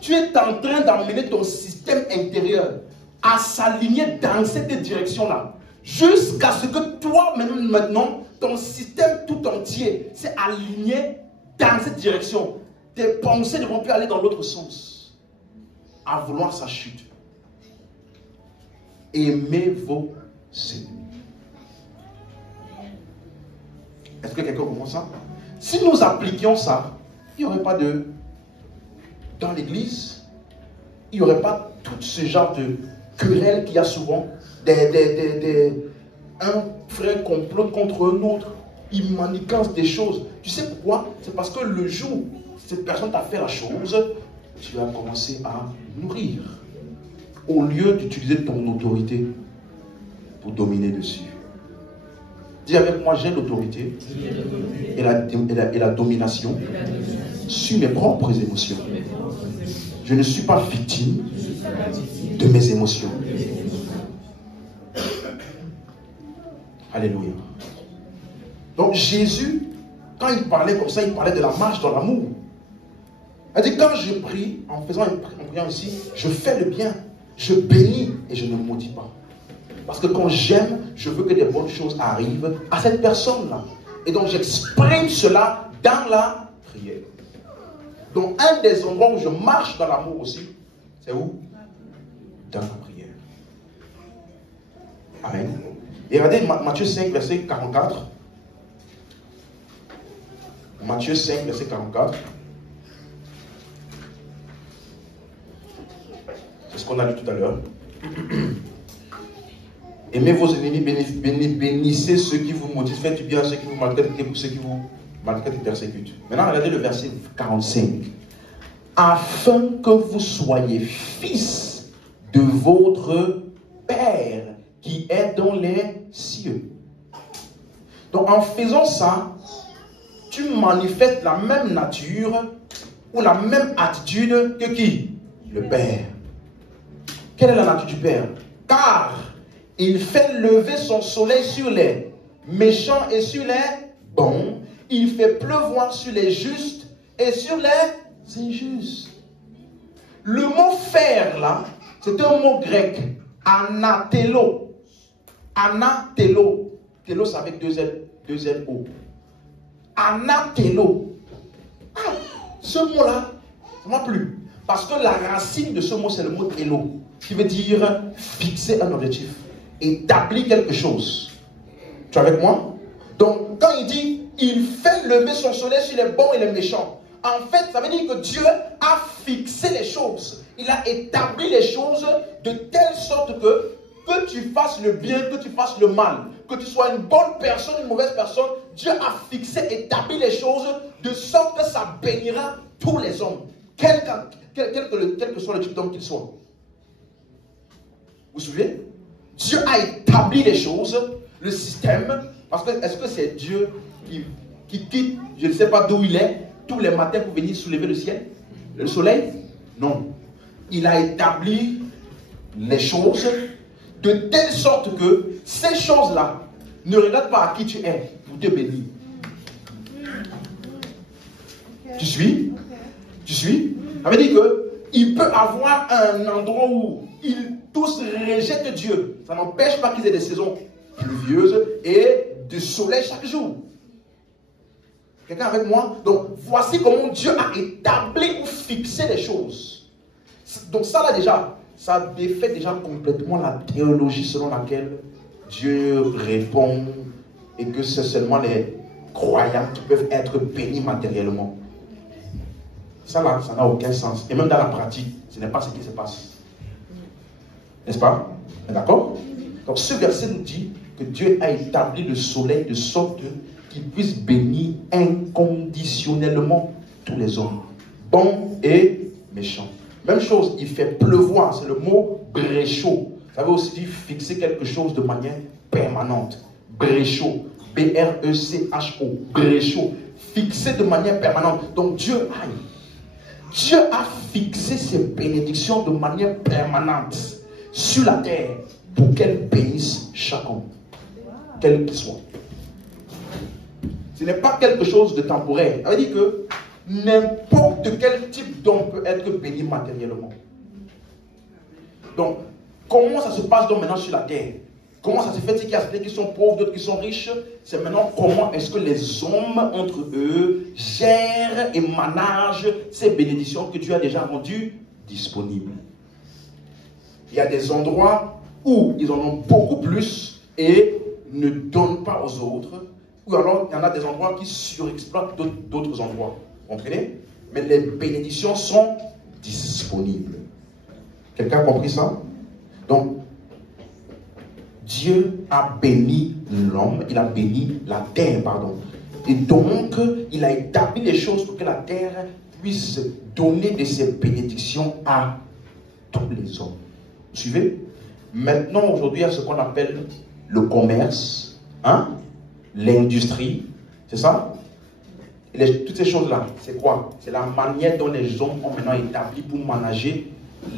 tu es en train d'amener ton système intérieur à s'aligner dans cette direction-là. Jusqu'à ce que toi, maintenant, ton système tout entier s'est aligné dans cette direction. Tes pensées ne vont plus aller dans l'autre sens. À vouloir sa chute. Aimez vos ennemis. Est-ce que quelqu'un comprend ça? Si nous appliquions ça, il n'y aurait pas de... Dans l'église, il n'y aurait pas tout ce genre de querelles qu'il y a souvent. Un frère complote contre un autre. Il manigance des choses. Tu sais pourquoi? C'est parce que le jour où cette personne t'a fait la chose, tu vas commencer à nourrir. Au lieu d'utiliser ton autorité pour dominer dessus. Dis avec moi, j'ai l'autorité et la domination sur mes propres émotions. Je ne suis pas victime de mes émotions. Alléluia. Donc Jésus, quand il parlait comme ça, il parlait de la marche dans l'amour. Il dit, quand je prie, en priant ici, je fais le bien. Je bénis et je ne maudis pas. Parce que quand j'aime, je veux que des bonnes choses arrivent à cette personne-là. Et donc j'exprime cela dans la prière. Donc un des endroits où je marche dans l'amour aussi, c'est où? Dans la prière. Amen. Et regardez Matthieu 5, verset 44. Matthieu 5, verset 44. C'est ce qu'on a lu tout à l'heure. Aimez vos ennemis, bénissez ceux qui vous maudissent, faites du bien à ceux qui vous maltraitent et pour ceux qui vous maltraitent et persécutent. Maintenant, regardez le verset 45. Afin que vous soyez fils de votre Père qui est dans les cieux. Donc, en faisant ça, tu manifestes la même nature ou la même attitude que qui? Le Père. Quelle est la nature du Père? Car il fait lever son soleil sur les méchants et sur les bons. Il fait pleuvoir sur les justes et sur les injustes. Le mot faire là, c'est un mot grec. Anatelo. Anatelo. Télo, c'est avec deux L-O. Anatelo. ce mot-là, ça m'a plu. Parce que la racine de ce mot, c'est le mot élo, qui veut dire fixer un objectif, établir quelque chose. Tu es avec moi? Donc, quand il dit, il fait lever son soleil sur les bons et les méchants, en fait, ça veut dire que Dieu a fixé les choses. Il a établi les choses de telle sorte que tu fasses le bien, que tu fasses le mal, que tu sois une bonne personne, une mauvaise personne, Dieu a fixé, établi les choses de sorte que ça bénira tous les hommes, quel que soit le type d'homme qu'il soit. Vous vous souvenez? Dieu a établi les choses, le système, parce que est-ce que c'est Dieu qui quitte, je ne sais pas d'où il est, tous les matins pour venir soulever le ciel, le soleil? Non. Il a établi les choses de telle sorte que ces choses-là ne regardent pas à qui tu es pour te bénir. Tu suis? Tu suis? Ça veut dire qu'il peut avoir un endroit où ils tous rejettent Dieu. Ça n'empêche pas qu'ils aient des saisons pluvieuses et de soleil chaque jour. Quelqu'un avec moi? Donc, voici comment Dieu a établi ou fixé les choses. Donc ça là déjà, ça défait déjà complètement la théologie selon laquelle Dieu répond et que c'est seulement les croyants qui peuvent être bénis matériellement. Ça là, ça n'a aucun sens. Et même dans la pratique, ce n'est pas ce qui se passe. N'est-ce pas? D'accord? Donc ce verset nous dit que Dieu a établi le soleil de sorte qu'il puisse bénir inconditionnellement tous les hommes, bons et méchants. Même chose, il fait pleuvoir, c'est le mot bréchot. Ça veut aussi dire fixer quelque chose de manière permanente. Bréchot, B-R-E-C-H-O, bréchot, fixé de manière permanente. Donc Dieu a fixé ses bénédictions de manière permanente sur la terre pour qu'elles bénissent chaque homme, quel qu'il soit. Ce n'est pas quelque chose de temporaire. Ça veut dire que n'importe quel type d'homme peut être béni matériellement. Donc, comment ça se passe donc maintenant sur la terre? Comment ça se fait qu'il y a ceux qui sont pauvres, d'autres qui sont riches? C'est maintenant comment est-ce que les hommes entre eux gèrent et managent ces bénédictions que Dieu a déjà rendues disponibles. Il y a des endroits où ils en ont beaucoup plus et ne donnent pas aux autres. Ou alors il y en a des endroits qui surexploitent d'autres endroits. Vous comprenez? Mais les bénédictions sont disponibles. Quelqu'un a compris ça? Donc, Dieu a béni l'homme, il a béni la terre, pardon. Et donc, il a établi les choses pour que la terre puisse donner de ses bénédictions à tous les hommes. Vous suivez? Maintenant, aujourd'hui, il y a ce qu'on appelle le commerce, hein? L'industrie, c'est ça? Toutes ces choses-là, c'est quoi? C'est la manière dont les hommes ont maintenant établi pour manager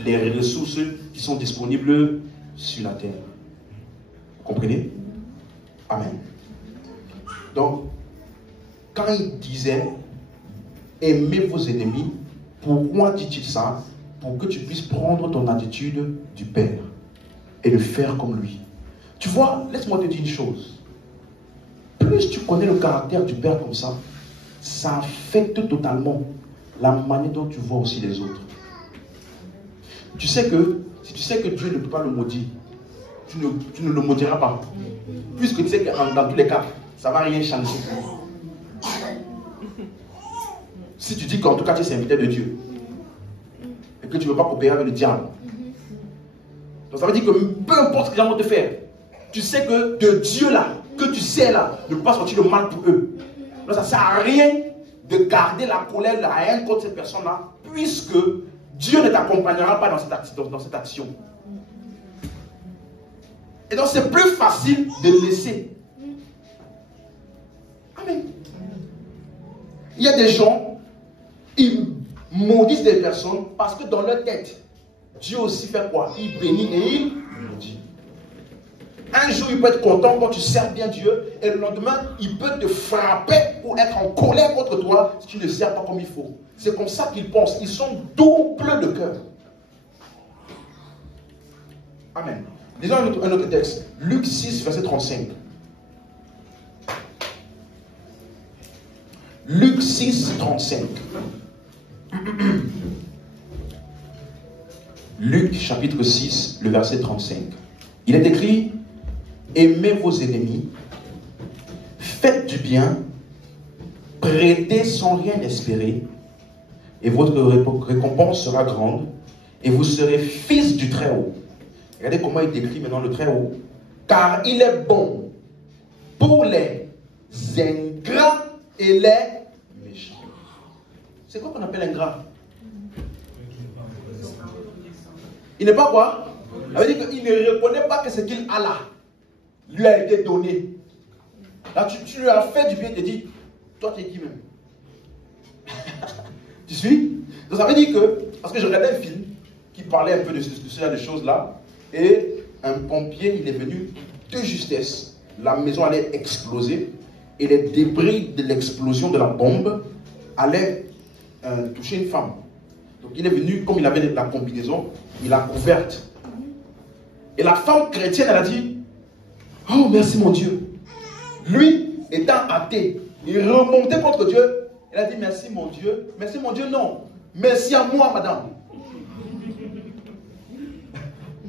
les ressources qui sont disponibles sur la terre. Vous comprenez? Amen. Donc, quand il disait aimez vos ennemis, pourquoi dit-il ça? Pour que tu puisses prendre ton attitude du Père et le faire comme lui. Tu vois, laisse-moi te dire une chose. Plus tu connais le caractère du Père comme ça, ça affecte totalement la manière dont tu vois aussi les autres. Tu sais que, si tu sais que Dieu ne peut pas le maudire, tu ne le maudiras pas. Puisque tu sais que dans tous les cas, ça ne va rien changer. Si tu dis qu'en tout cas tu es serviteur de Dieu et que tu ne veux pas coopérer avec le diable, donc ça veut dire que peu importe ce qu'ils vont te faire, tu sais que de Dieu là, que tu sais là, ne peut pas sortir le mal pour eux. Donc ça ne sert à rien de garder la colère, la haine contre cette personne-là, puisque Dieu ne t'accompagnera pas dans cette action. Et donc c'est plus facile de laisser. Amen. Il y a des gens, ils maudissent des personnes parce que dans leur tête, Dieu aussi fait quoi? Il bénit et il maudit. Un jour, il peut être content quand tu sers bien Dieu, et le lendemain, il peut te frapper ou être en colère contre toi si tu ne sers pas comme il faut. C'est comme ça qu'ils pensent. Ils sont doubles de cœur. Amen. Lisons un autre texte. Luc 6, verset 35. Luc 6, 35. Luc chapitre 6, le verset 35. Il est écrit, aimez vos ennemis, faites du bien, prêtez sans rien espérer, et votre récompense sera grande, et vous serez fils du Très-Haut. Regardez comment il décrit maintenant le Très-Haut. Car il est bon pour les ingrats et les méchants. C'est quoi qu'on appelle ingrat? Il n'est pas quoi? Ça veut dire qu'il ne reconnaît pas que ce qu'il a là lui a été donné. Là, tu lui as fait du bien, il te dit, toi, tu es qui même? Tu suis? Donc, ça veut dire que, parce que je regardais un film qui parlait un peu de ce genre de choses-là, et un pompier, il est venu de justesse. La maison allait exploser, et les débris de l'explosion de la bombe allaient toucher une femme. Donc, il est venu, comme il avait la combinaison, il l'a couverte. Et la femme chrétienne, elle a dit, oh, merci mon Dieu. Lui, étant athée, il remontait contre Dieu. Elle a dit, merci mon Dieu. Merci mon Dieu, non. Merci à moi, madame.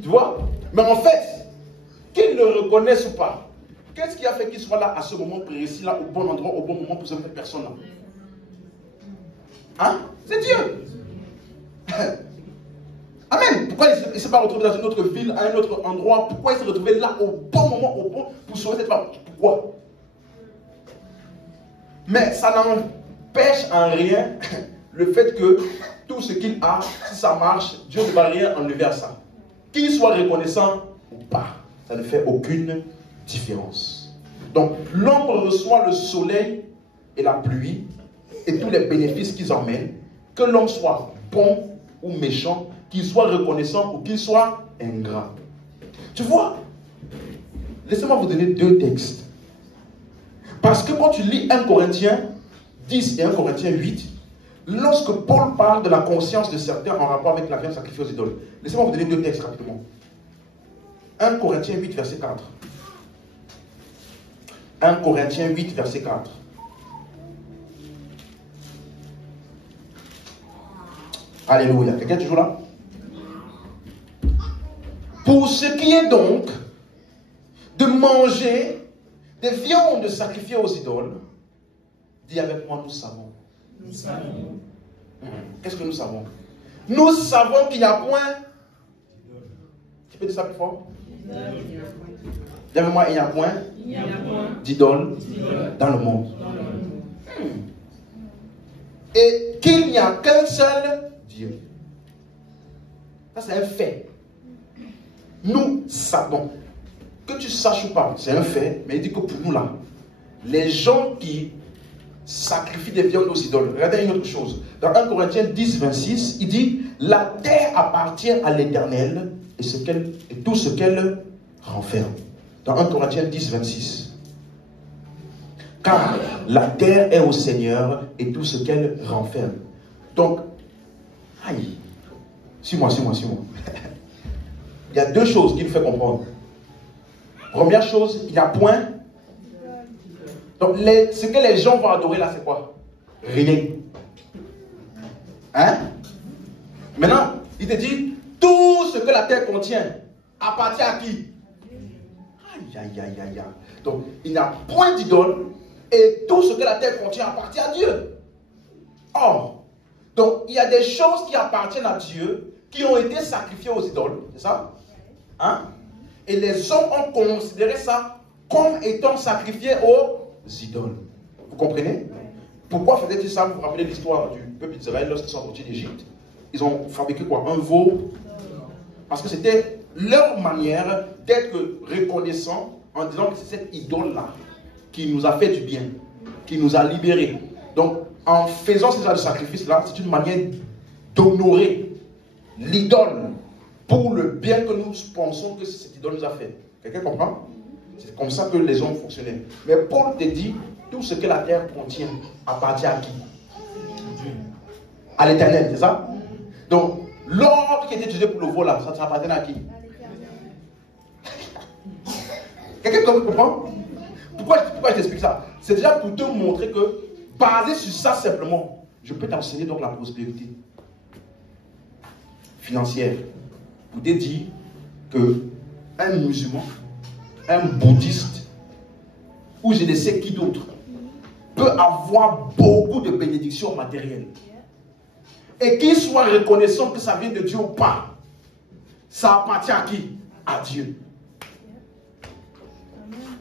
Tu vois? Mais en fait, qu'il le reconnaisse ou pas, qu'est-ce qui a fait qu'il soit là à ce moment précis, là, au bon endroit, au bon moment pour cette personne-là? Hein? C'est Dieu. Amen. Pourquoi il ne s'est pas retrouvé dans une autre ville, à un autre endroit? Pourquoi il s'est retrouvé là, au bon moment, pour sauver cette femme? Pourquoi? Mais ça n'empêche en rien le fait que tout ce qu'il a, si ça marche, Dieu ne va rien enlever à ça. Qu'il soit reconnaissant ou pas, ça ne fait aucune différence. Donc, l'homme reçoit le soleil et la pluie et tous les bénéfices qu'ils emmènent, que l'homme soit bon ou méchant, qu'il soit reconnaissant ou qu'il soit ingrat. Tu vois, laissez-moi vous donner deux textes. Parce que quand tu lis 1 Corinthiens 10 et 1 Corinthiens 8, lorsque Paul parle de la conscience de certains en rapport avec la viande sacrifiée aux idoles, laissez-moi vous donner deux textes rapidement. 1 Corinthiens 8, verset 4. 1 Corinthiens 8, verset 4. Alléluia. Quelqu'un est toujours là? Pour ce qui est donc de manger des viandes sacrifiées aux idoles, dis avec moi, nous savons. Nous savons. Qu'est-ce que nous savons? Nous savons qu'il n'y a point. Tu peux dire ça plus fort? Dis avec moi, il n'y a point d'idole dans le monde. Et qu'il n'y a qu'un seul Dieu. Ça, c'est un fait. Nous savons. Que tu saches ou pas, c'est un fait, mais il dit que pour nous là, les gens qui sacrifient des viandes aux idoles, regardez une autre chose. Dans 1 Corinthiens 10, 26, il dit, la terre appartient à l'Éternel et tout ce qu'elle renferme. Dans 1 Corinthiens 10, 26. Car la terre est au Seigneur et tout ce qu'elle renferme. Donc, aïe, suis-moi. Il y a deux choses qui me font comprendre. Première chose, il n'y a point. Donc, ce que les gens vont adorer là, c'est quoi? Rien. Hein? Maintenant, il te dit, tout ce que la terre contient appartient à qui? Aïe. Donc, il n'y a point d'idole et tout ce que la terre contient appartient à Dieu. Or, donc, il y a des choses qui appartiennent à Dieu qui ont été sacrifiées aux idoles, c'est ça? Hein? Et les hommes ont considéré ça comme étant sacrifié aux idoles. Vous comprenez? Pourquoi faisaient-ils ça? Vous vous rappelez l'histoire du peuple d'Israël lorsqu'ils sont sortis d'Égypte? Ils ont fabriqué quoi? Un veau. Parce que c'était leur manière d'être reconnaissant en disant que c'est cette idole-là qui nous a fait du bien, qui nous a libérés. Donc, en faisant ces sacrifices-là, c'est une manière d'honorer l'idole pour le bien que nous pensons que cette idole nous a fait. Quelqu'un comprend? C'est comme ça que les hommes fonctionnaient. Mais Paul te dit, tout ce que la terre contient appartient à qui? À l'Éternel, c'est ça? Donc, l'or qui était utilisé pour le vol là, ça appartient à qui? Quelqu'un comprend? Pourquoi je t'explique ça? C'est déjà pour te montrer que, basé sur ça simplement, je peux t'enseigner donc la prospérité financière. Pour te dire qu'un musulman, un bouddhiste, ou je ne sais qui d'autre, peut avoir beaucoup de bénédictions matérielles. Et qu'il soit reconnaissant que ça vient de Dieu ou pas, ça appartient à qui? À Dieu.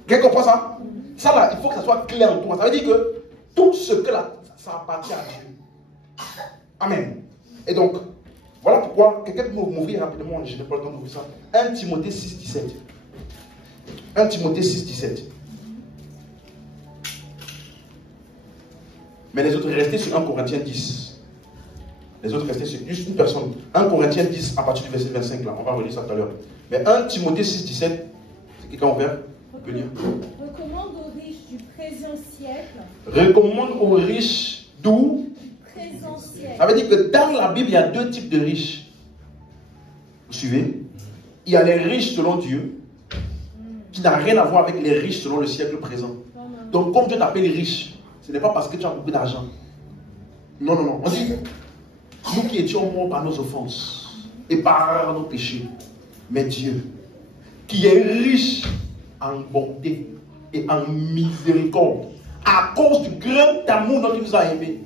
Quelqu'un comprend ça? Ça là, il faut que ça soit clair en toi. Ça veut dire que tout ce que là, ça appartient à Dieu. Amen. Et donc, voilà pourquoi, quelqu'un peut m'ouvrir rapidement, je n'ai pas le temps d'ouvrir ça. 1 Timothée 6, 17. 1 Timothée 6, 17. Mais les autres restaient sur 1 Corinthiens 10. Les autres restaient sur juste une personne. 1 Corinthiens 10 à partir du verset 25 là. On va relire ça tout à l'heure. Mais 1 Timothée 6, 17, c'est quelqu'un ouvert? On peut lire. Recommande aux riches du présent siècle. Recommande aux riches d'où? Présent siècle. Ça veut dire que dans la Bible, il y a deux types de riches. Vous suivez? Il y a les riches selon Dieu, qui n'a rien à voir avec les riches selon le siècle présent. Donc, comme Dieu t'appelle riche, ce n'est pas parce que tu as beaucoup d'argent. Non, non, non. On dit, nous qui étions morts par nos offenses et par nos péchés, mais Dieu, qui est riche en bonté et en miséricorde, à cause du grand amour dont il nous a aimés,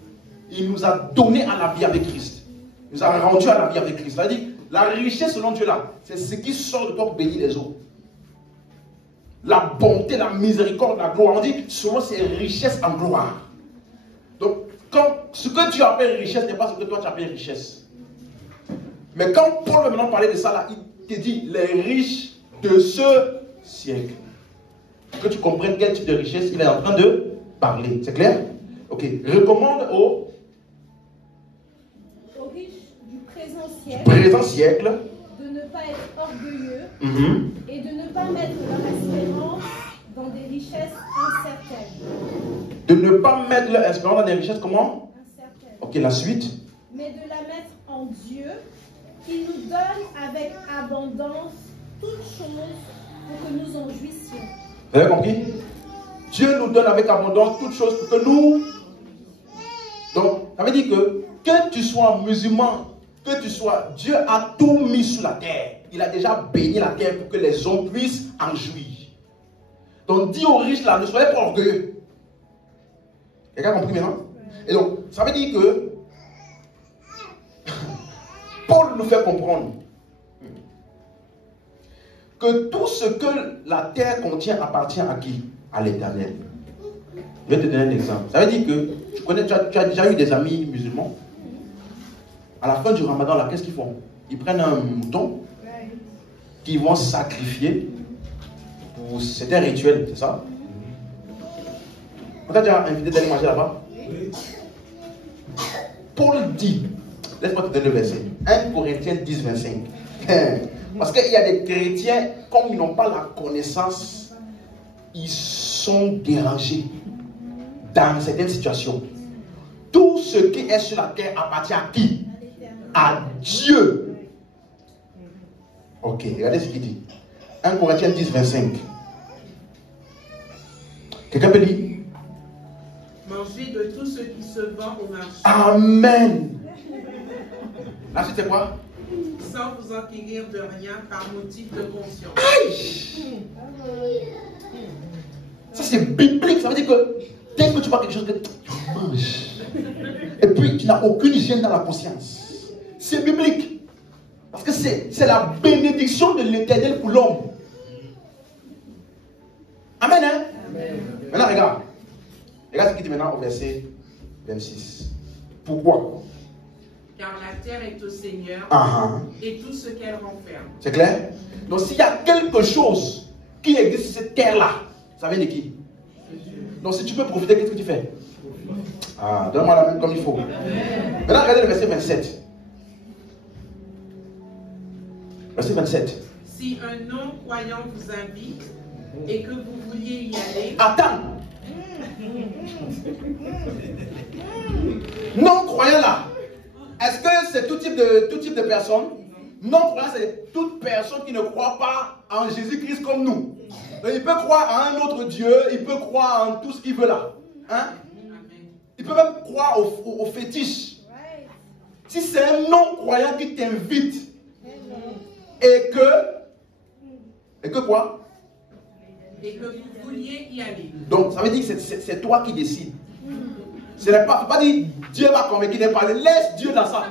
il nous a donné à la vie avec Christ. Il nous a rendu à la vie avec Christ. C'est-à-dire, la richesse selon Dieu là, c'est ce qui sort de toi pour bénir les autres. La bonté, la miséricorde, la gloire. On dit selon ses richesses en gloire. Donc, ce que Dieu appelle richesse n'est pas ce que toi tu appelles richesse. Mais quand Paul veut maintenant parler de ça là, il te dit les riches de ce siècle. Pour que tu comprennes quel type de richesse il est en train de parler. C'est clair? Ok. Recommande aux riches du présent siècle. De ne pas être orgueilleux et de ne pas mettre leur espérance dans des richesses incertaines. De ne pas mettre leur espérance dans des richesses comment? Incertaines. Ok, la suite. Mais de la mettre en Dieu, qui nous donne avec abondance toutes choses pour que nous en jouissions. Vous avez compris? Dieu nous donne avec abondance toutes choses pour que nous... Donc, ça veut dire que tu sois musulman, que tu sois, Dieu a tout mis sur la terre. Il a déjà béni la terre pour que les hommes puissent en jouir. Donc, dis aux riches là, ne soyez pas orgueilleux. Quelqu'un a compris maintenant? Et donc, ça veut dire que Paul nous fait comprendre que tout ce que la terre contient appartient à qui? À l'Éternel. Je vais te donner un exemple. Ça veut dire que tu as déjà eu des amis musulmans. À la fin du ramadan, là, qu'est-ce qu'ils font? Ils prennent un mouton qu'ils vont sacrifier. C'est un rituel, c'est ça? On t'a déjà invité d'aller manger là-bas? Paul dit, laisse-moi te donner le verset. 1 Corinthiens 10, 25. Parce qu'il y a des chrétiens, comme ils n'ont pas la connaissance, ils sont dérangés dans certaines situations. Tout ce qui est sur la terre appartient à qui? À Dieu. Ok, regardez ce qu'il dit. 1 Corinthiens 10, 25. Quelqu'un peut lire? Mangez de tout ce qui se vend au marché. Amen. Là, c'était quoi? Sans vous enquérir de rien par motif de conscience. Aïe! Ça, c'est biblique. Ça veut dire que dès que tu vois quelque chose, tu manges. Et puis, tu n'as aucune hygiène dans la conscience. C'est biblique. Parce que c'est la bénédiction de l'Éternel pour l'homme. Amen, hein? Amen. Maintenant, regarde. Regarde ce qu'il dit maintenant au verset 26. Pourquoi? Car la terre est au Seigneur et tout ce qu'elle renferme. C'est clair? Donc, s'il y a quelque chose qui existe sur cette terre-là, ça vient de qui? Donc, si tu peux profiter, qu'est-ce que tu fais? Ah, donne-moi la main comme il faut. Maintenant, regardez le verset 27. Verset 27. Si un non-croyant vous invite et que vous vouliez y aller... Attends! Non-croyant là, est-ce que c'est tout type de personne? Non-croyant, c'est toute personne qui ne croit pas en Jésus-Christ comme nous. Donc, il peut croire à un autre Dieu, il peut croire en tout ce qu'il veut là. Hein? Il peux même croire au fétiche. Si c'est un non-croyant qui t'invite et que quoi? Et que vous vouliez y aller. Donc, ça veut dire que c'est toi qui décides. Ce n'est pas, faut pas dire Dieu m'a convaincu de parler. Laisse Dieu dans ça.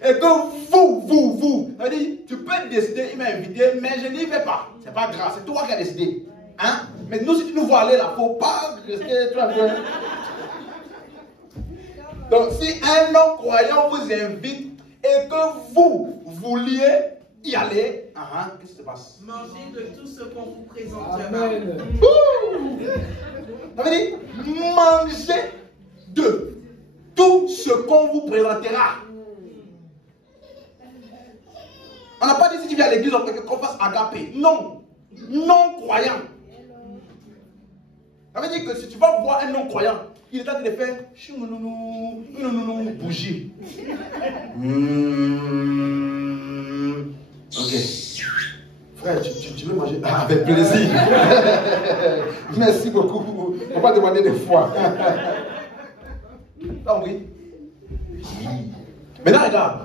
Et que vous, ça veut dire, tu peux décider, il m'a invité, mais je n'y vais pas. C'est pas grave, c'est toi qui as décidé. Hein? Mais nous, si tu nous vois aller là, il ne faut pas rester. Donc, si un non-croyant vous invite et que vous vouliez y aller, qu'est-ce qui se passe? Mangez de tout ce qu'on vous présentera. Ça veut dire, mangez de tout ce qu'on vous présentera. On n'a pas dit si tu viens à l'église qu'on fasse agapé. Non. Non-croyant. Ça veut dire que si tu vas voir un non-croyant, il est en train de faire bougie. Ok. Frère, tu veux manger? Ah, avec plaisir. Merci beaucoup. On va pas demander des fois. Ah oui. Maintenant, regarde.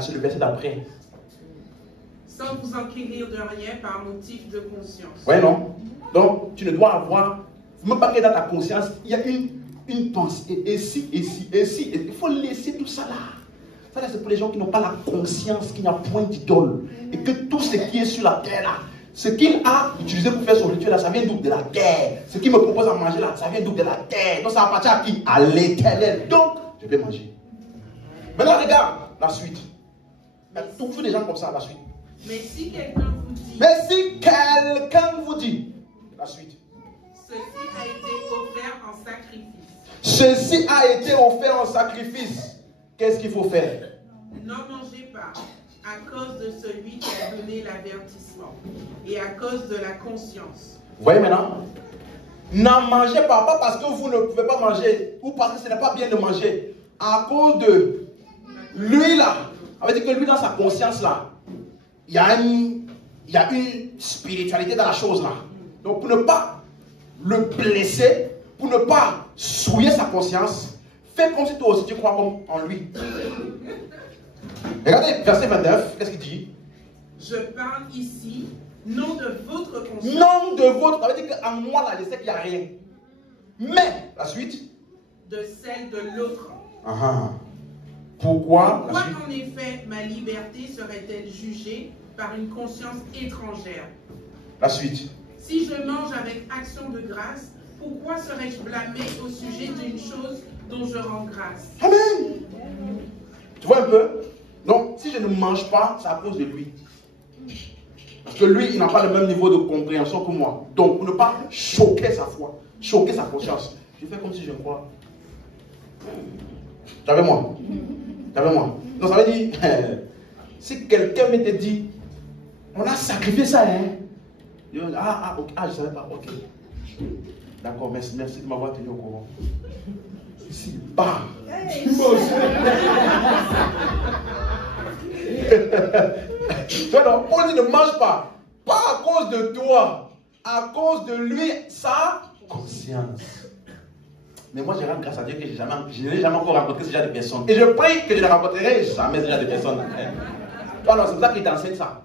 C'est le verset d'après. Sans vous enquérir de rien par motif de conscience. Oui, non? Donc, tu ne dois avoir, même pas que dans ta conscience, il y a une pensée. Et si. Il faut laisser tout ça là. Ça là, c'est pour les gens qui n'ont pas la conscience qu'il n'y a point d'idole. Et que tout ce qui est sur la terre là, ce qu'il a utilisé pour faire son rituel là, ça vient d'où? De la terre. Ce qu'il me propose à manger là, ça vient d'où? De la terre. Donc ça appartient à qui? À l'Éternel. Donc, je vais manger. Maintenant, regarde la suite. Tous des gens comme ça, la suite. Mais si quelqu'un vous dit. La suite. Ceci a été offert en sacrifice. Ceci a été offert en sacrifice. Qu'est-ce qu'il faut faire? N'en mangez pas à cause de celui qui a donné l'avertissement et à cause de la conscience. Vous voyez maintenant? N'en mangez pas parce que vous ne pouvez pas manger ou parce que ce n'est pas bien de manger. À cause de lui là. Ça veut dire que lui dans sa conscience là, il y a une spiritualité dans la chose là. Donc pour ne pas le blesser, pour ne pas souiller sa conscience, fais comme si toi aussi tu crois comme en lui. Regardez verset 29, qu'est-ce qu'il dit? Je parle ici, non de votre conscience. Non de votre, ça veut dire qu'en moi là, je sais qu'il n'y a rien. Mais, la suite? De celle de l'autre. Pourquoi en effet ma liberté serait-elle jugée par une conscience étrangère? La suite. Si je mange avec action de grâce, pourquoi serais-je blâmé au sujet d'une chose dont je rends grâce? Amen. Tu vois un peu? Donc, si je ne mange pas, c'est à cause de lui. Parce que lui, il n'a pas le même niveau de compréhension que moi. Donc, pour ne pas choquer sa foi, choquer sa conscience, je fais comme si je crois. Tu avec moi? Donc, ça veut dire, si quelqu'un m'était dit, on a sacrifié ça, hein? Je dis, ok, je ne savais pas, ok. D'accord, merci de m'avoir tenu au courant. Si, bah! Tu vois, donc, Paul dit ne mange pas. Pas à cause de toi, à cause de lui, sa conscience. Mais moi, je rends grâce à Dieu que je n'ai jamais encore rencontré ce genre de personnes. Et je prie que je ne rencontrerai jamais ce genre de personnes. Non, c'est pour ça qu'il t'enseigne ça.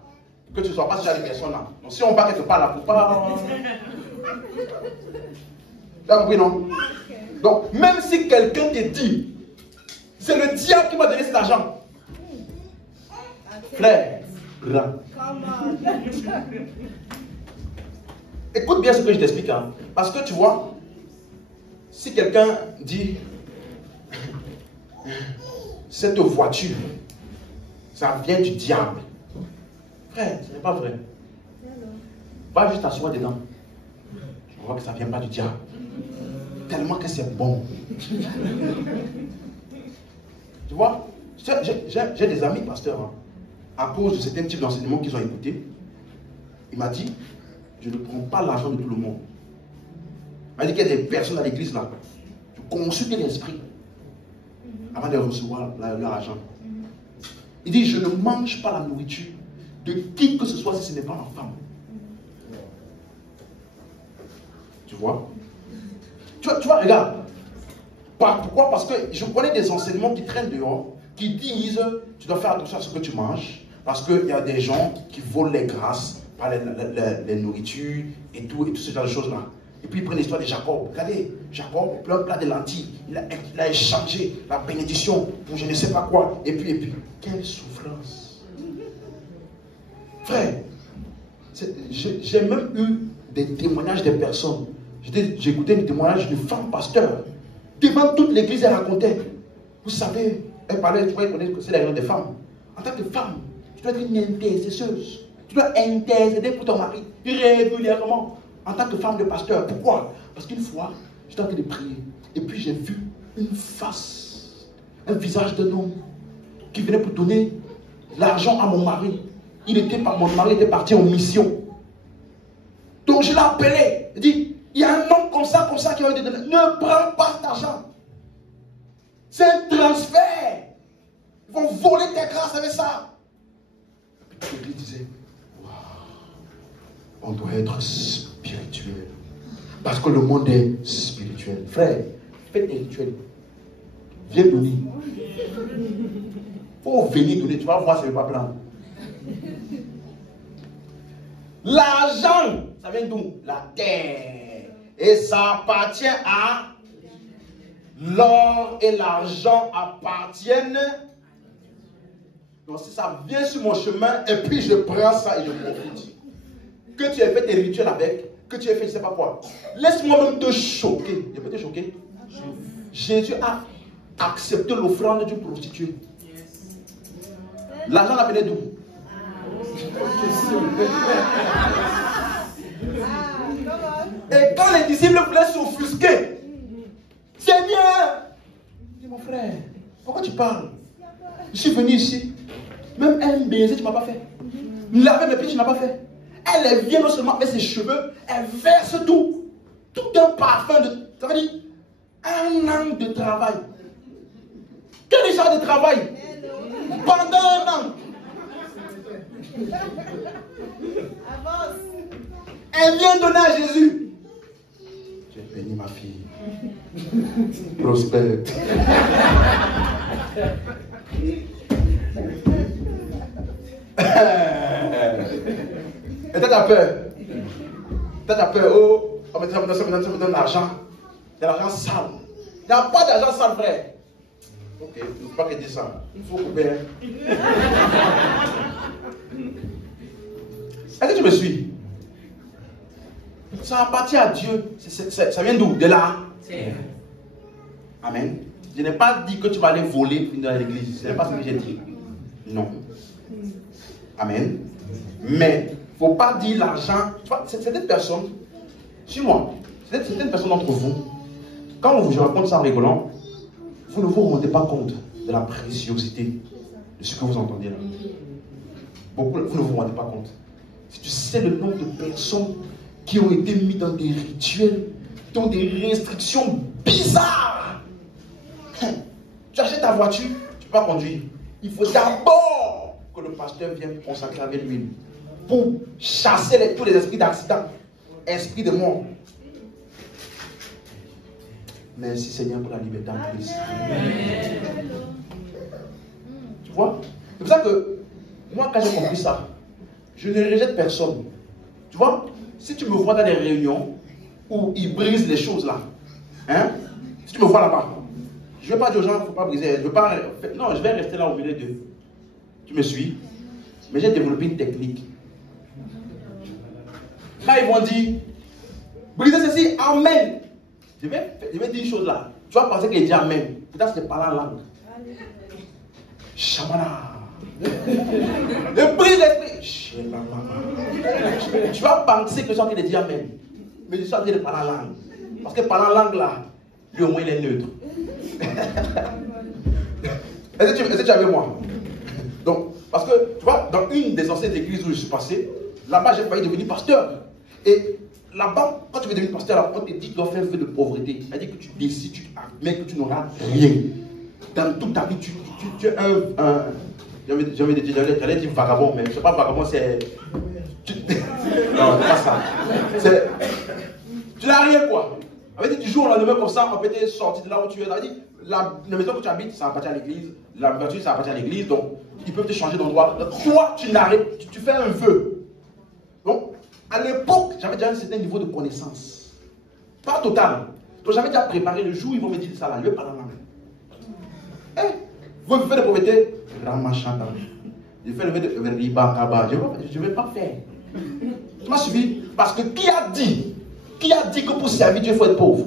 Que tu ne sois pas ce genre de personnes là. Donc, si on va quelque part là, pour pas. Tu as compris, non? Donc, même si quelqu'un te dit, c'est le diable qui m'a donné cet argent. Frère, rends. Écoute bien ce que je t'explique. Hein. Parce que tu vois, si quelqu'un dit, cette voiture, ça vient du diable. Frère, ce n'est pas vrai. Va juste t'asseoir dedans. Tu vois que ça ne vient pas du diable. Tellement que c'est bon. Tu vois, j'ai des amis pasteurs. Hein. À cause de certains types d'enseignements qu'ils ont écoutés, il m'a dit, je ne prends pas l'argent de tout le monde. Il m'a dit qu'il y a des personnes à l'église là. Tu consultes l'esprit avant de recevoir leur argent. Il dit, je ne mange pas la nourriture de qui que ce soit si ce n'est pas ma femme. Tu vois? Tu vois, regarde. Pourquoi? Parce que je connais des enseignements qui traînent dehors, qui disent, tu dois faire attention à ce que tu manges, parce qu'il y a des gens qui volent les grâces par les nourritures et tout ce genre de choses-là. Et puis ils prennent l'histoire de Jacob. Regardez, Jacob, il pleure de lentilles. Il a échangé la bénédiction pour je ne sais pas quoi. Et puis, quelle souffrance. Frère, j'ai même eu des témoignages de personnes. J'ai écouté des témoignages d'une femme pasteur. Devant toute l'église, elle racontait. Vous savez, elle parlait, tu vois, elle connaît que c'est la réunion des femmes. En tant que femme, tu dois être une intercesseuse. Tu dois intercéder pour ton mari régulièrement. En tant que femme de pasteur. Pourquoi? Parce qu'une fois, j'étais en train de prier. Et puis j'ai vu une face, un visage d'un homme qui venait pour donner l'argent à mon mari. Mon mari était parti en mission. Donc je l'ai appelé. Il dit, il y a un homme comme ça qui va te donner. Ne prends pas cet argent. C'est un transfert. Ils vont voler tes grâces avec ça. Et puis l'église disait, wow, on doit être spirituel. Parce que le monde est spirituel. Frère, fais tes rituels. Viens donner. Il faut venir donner. Tu vas voir, ça ne va pas prendre. L'argent, ça vient d'où? La terre. Et ça appartient à l'or et l'argent appartiennent. Donc si ça vient sur mon chemin et puis je prends ça et je profite. Que tu aies fait tes rituels avec, que tu aies fait je ne sais pas quoi. Laisse-moi même te choquer. Je peux te choquer? Jésus a accepté l'offrande d'une prostituée. L'argent la venait d'où? Et quand les disciples voulaient s'offusquer, Seigneur, dis mon frère, pourquoi tu parles? Je suis venu ici, même un baiser tu ne m'as pas fait. Laver mes pieds tu n'as pas fait. Elle vient non seulement avec ses cheveux, elle verse tout un parfum de, ça veut dire un an de travail. Quel genre de travail? Pendant un an. Avance. Elle vient donner à Jésus. J'ai béni ma fille. Prospère. Et t'as peur. T'as peur. Oh, ça me donne l'argent. C'est l'argent sale. Il n'y a pas d'argent sale, frère. Ok, il ne faut pas que je dise ça. Il faut couper. Est-ce que tu me suis? Ça appartient à Dieu. Ça vient d'où? De là. Amen. Je n'ai pas dit que tu vas aller voler dans l'église. Ce n'est pas ce que j'ai dit. Non. Amen. Mais il ne faut pas dire l'argent. Tu vois, certaines personnes, suis-moi, certaines personnes d'entre vous, quand je raconte ça en rigolant, vous ne vous rendez pas compte de la préciosité de ce que vous entendez là. Beaucoup, vous ne vous rendez pas compte. Si tu sais le nombre de personnes qui ont été mis dans des rituels, dans des restrictions bizarres. Tu achètes ta voiture, tu ne peux pas conduire. Il faut d'abord que le pasteur vienne consacrer avec l'huile pour chasser tous les esprits d'accident, esprits de mort. Merci Seigneur pour la liberté en Christ. Tu vois? C'est pour ça que moi, quand j'ai compris ça, je ne rejette personne. Tu vois? Si tu me vois dans des réunions où ils brisent les choses là, hein? Si tu me vois là-bas, je ne vais pas dire aux gens, il ne faut pas briser. Je veux pas, non, je vais rester là au milieu d'eux. Tu me suis? Mais j'ai développé une technique. Quand ils vont dire, brisez ceci, amen. Je vais dire une chose là. Tu vas penser qu'il dit amen. Peut-être c'est par la langue. Shamana. Le brise l'esprit. Tu vas penser que je suis en train de dire amen. Mais je suis en train de parler la langue. Parce que par la langue là, lui au moins il est neutre. Est-ce que tu es avec moi? Donc, parce que, tu vois, dans une des anciennes églises où je suis passé, là-bas j'ai failli devenir pasteur. Et là-bas, quand tu veux devenir pasteur, on te dit que tu dois faire un peu de pauvreté. C'est-à-dire que tu décides, mais que tu n'auras rien. Dans toute ta vie, tu es un j'allais dire vagabond, mais je ne sais pas vagabond, c'est... Non, c'est pas ça. Tu n'as rien quoi. On avait dit du jour au lendemain comme ça, on peut être sorti de là où tu es. On a dit, la maison que tu habites, ça appartient à l'église. La voiture, ça appartient à l'église. Donc, ils peuvent te changer d'endroit. Toi, tu n'arrives, tu fais un vœu. Donc, à l'époque, j'avais déjà un certain niveau de connaissance. Pas total. Donc, j'avais déjà préparé le jour où ils vont me dire ça là. Je vais parler en anglais. Vous faites de pauvreté, Ramachanda. Je fais le vœu de Ribakaba. Je ne vais pas faire. Tu m'as suivi? Parce que qui a dit que pour servir Dieu, il faut être pauvre?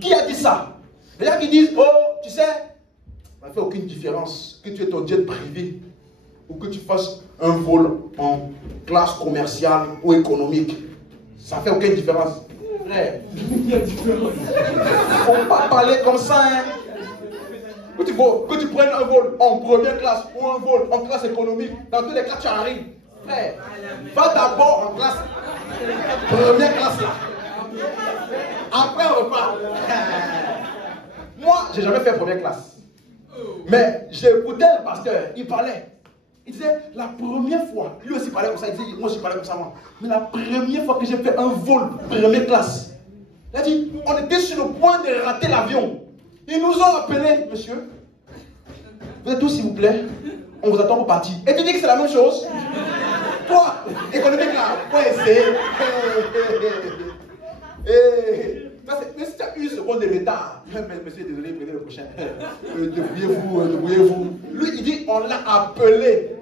Qui a dit ça? Les gens qui disent, oh, tu sais, ça ne fait aucune différence que tu aies ton jet privé ou que tu fasses un vol en classe commerciale ou économique. Ça ne fait aucune différence. Frère, il y a différence. Il ne faut pas parler comme ça. Hein. Que tu prennes un vol en première classe ou un vol en classe économique, dans tous les cas, tu arrives. Frère, va d'abord en classe. Première classe là. Après on repart. Moi, j'ai jamais fait première classe. Mais j'ai écouté le pasteur, il parlait. Il disait, la première fois, lui aussi parlait comme ça, il disait, moi aussi parlais comme ça, moi. Mais la première fois que j'ai fait un vol première classe, il a dit, on était sur le point de rater l'avion. Ils nous ont appelés, monsieur. Vous êtes tous, s'il vous plaît, on vous attend pour partir. Et tu dis que c'est la même chose? Toi, économique là, ouais, c'est. Mais si tu as une seconde de retard, monsieur, désolé, prenez le prochain. Débrouillez-vous. Lui, il dit, on l'a appelé.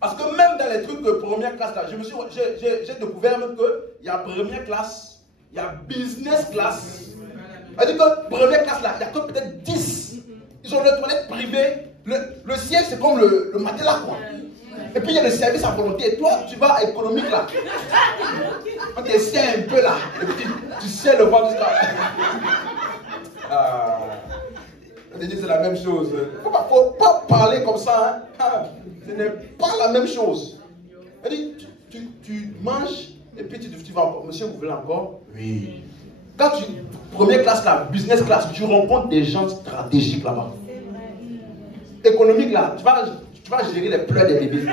Parce que même dans les trucs de première classe là, j'ai découvert même qu'il y a première classe, il y a business class. C'est-à-dire que première classe là, il y a que peut-être 10. Ils ont le toilette privé. Le siège, c'est comme le matelas, quoi. Et puis il y a le service à volonté. Et toi, tu vas à économique là. On t'essaie un peu là. Et puis tu sais le ventre jusqu'à. On te dit c'est la même chose. Il ne faut pas parler comme ça. Hein. Ce n'est pas la même chose. Tu manges et puis tu vas encore. Monsieur, vous voulez encore? Oui. Quand tu. Première classe là, business class, tu rencontres des gens stratégiques là-bas. Économique là, tu vas gérer les pleurs des bébés.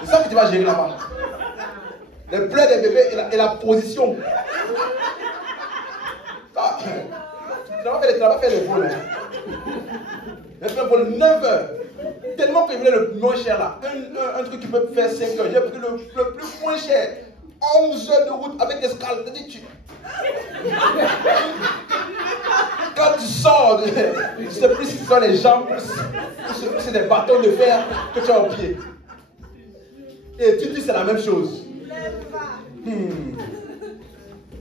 C'est ça que tu vas gérer là-bas. Les pleurs des bébés et la position. Tu vas pas faire le vol. J'ai fait le vol 9 heures. Tellement que je voulais le moins cher là. Un truc qui peut faire 5 heures. J'ai pris le plus moins cher. 11 heures de route avec escale. Quand tu sors, tu sais plus si ce sont les jambes, c'est des bâtons de fer que tu as au pied. Et tu dis c'est la même chose.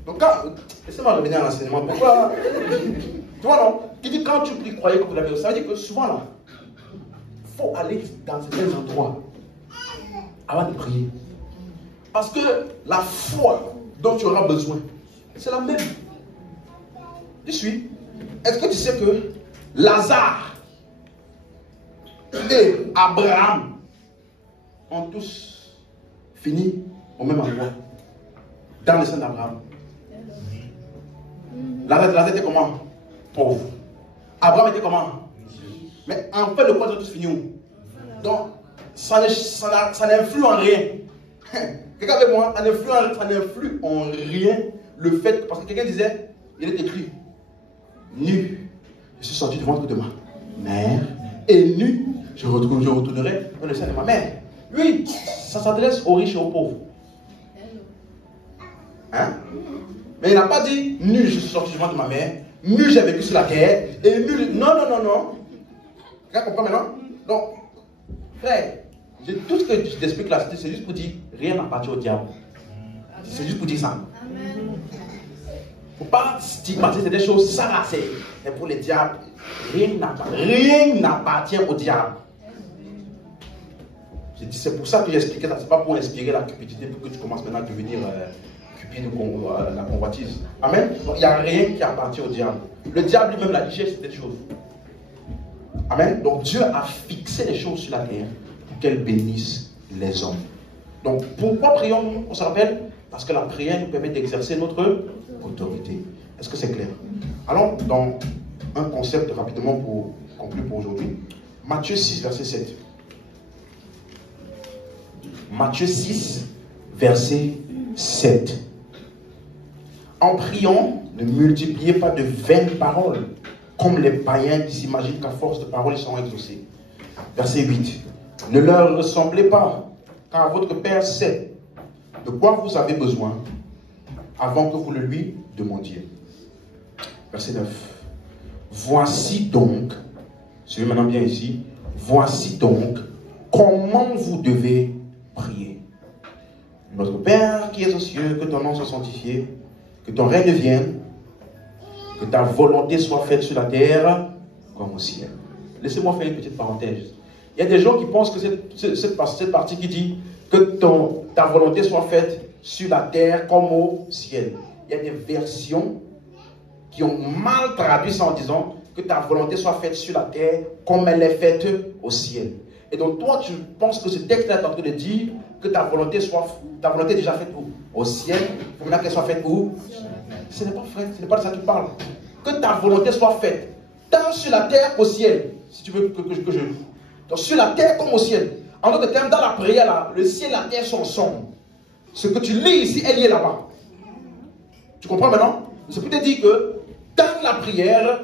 Donc laissez-moi revenir à l'enseignement. Pourquoi? Tu vois non? Qui dit quand tu pries, croyez que vous l'avez. Ça veut dire que souvent là, il faut aller dans certains endroits avant de prier. Parce que la foi dont tu auras besoin, c'est la même. Tu suis? Est-ce que tu sais que Lazare et Abraham ont tous fini au même endroit? Dans le sein d'Abraham. Lazare était comment? Pauvre. Abraham était comment? Mais en fait, le quoi, ils ont tous fini où? Donc, ça n'influe en rien. Quelqu'un avec moi, ça n'influe en rien le fait, parce que quelqu'un disait, il est écrit, nu, je suis sorti du ventre de ma mère, et nu, je retournerai dans le sein de ma mère. Lui, ça s'adresse aux riches et aux pauvres. Hein? Mais il n'a pas dit, nu, je suis sorti du ventre de ma mère, nu, j'ai vécu sur la terre, et nu, non. Quelqu'un comprend maintenant? Donc, frère, tout ce que je t'explique là, c'est juste pour dire, rien n'appartient au diable. C'est juste pour dire ça. Il ne faut pas stigmatiser des choses, ça là, c'est pour les diables. Rien n'appartient au diable. C'est pour ça que j'ai expliqué ça, c'est pas pour inspirer la cupidité pour que tu commences maintenant à devenir cupide ou la convoitise. Amen. Donc il n'y a rien qui appartient au diable. Le diable lui-même, la richesse, c'est des choses. Amen. Donc Dieu a fixé les choses sur la terre pour qu'elles bénissent les hommes. Donc pourquoi prions-nous? On se rappelle? Parce que la prière nous permet d'exercer notre autorité. Est-ce que c'est clair? Allons dans un concept rapidement pour conclure pour aujourd'hui. Matthieu 6, verset 7. Matthieu 6, verset 7. En priant, ne multipliez pas de vaines paroles, comme les païens qui s'imaginent qu'à force de paroles, ils seront exaucés. Verset 8. Ne leur ressemblez pas, car votre Père sait de quoi vous avez besoin avant que vous le lui demandiez. Verset 9. Voici donc, suivez maintenant bien ici, voici donc comment vous devez prier. Notre Père qui est aux cieux, que ton nom soit sanctifié, que ton règne vienne, que ta volonté soit faite sur la terre comme au ciel. Laissez-moi faire une petite parenthèse. Il y a des gens qui pensent que cette partie qui dit que ta volonté soit faite sur la terre comme au ciel. Il y a des versions qui ont mal traduit ça en disant que ta volonté soit faite sur la terre comme elle est faite au ciel. Et donc toi, tu penses que ce texte-là est en train de dire que ta volonté est déjà faite où? Au ciel. Il faut maintenant qu'elle soit faite où? Ce n'est pas vrai, ce n'est pas de ça qu'il parle. Que ta volonté soit faite, tant sur la terre qu'au ciel. Si tu veux que je... Donc sur la terre comme au ciel. En d'autres termes, dans la prière, là, le ciel et la terre sont ensemble. Ce que tu lis ici, elle y est là-bas. Tu comprends maintenant? C'est pour te dire que dans la prière,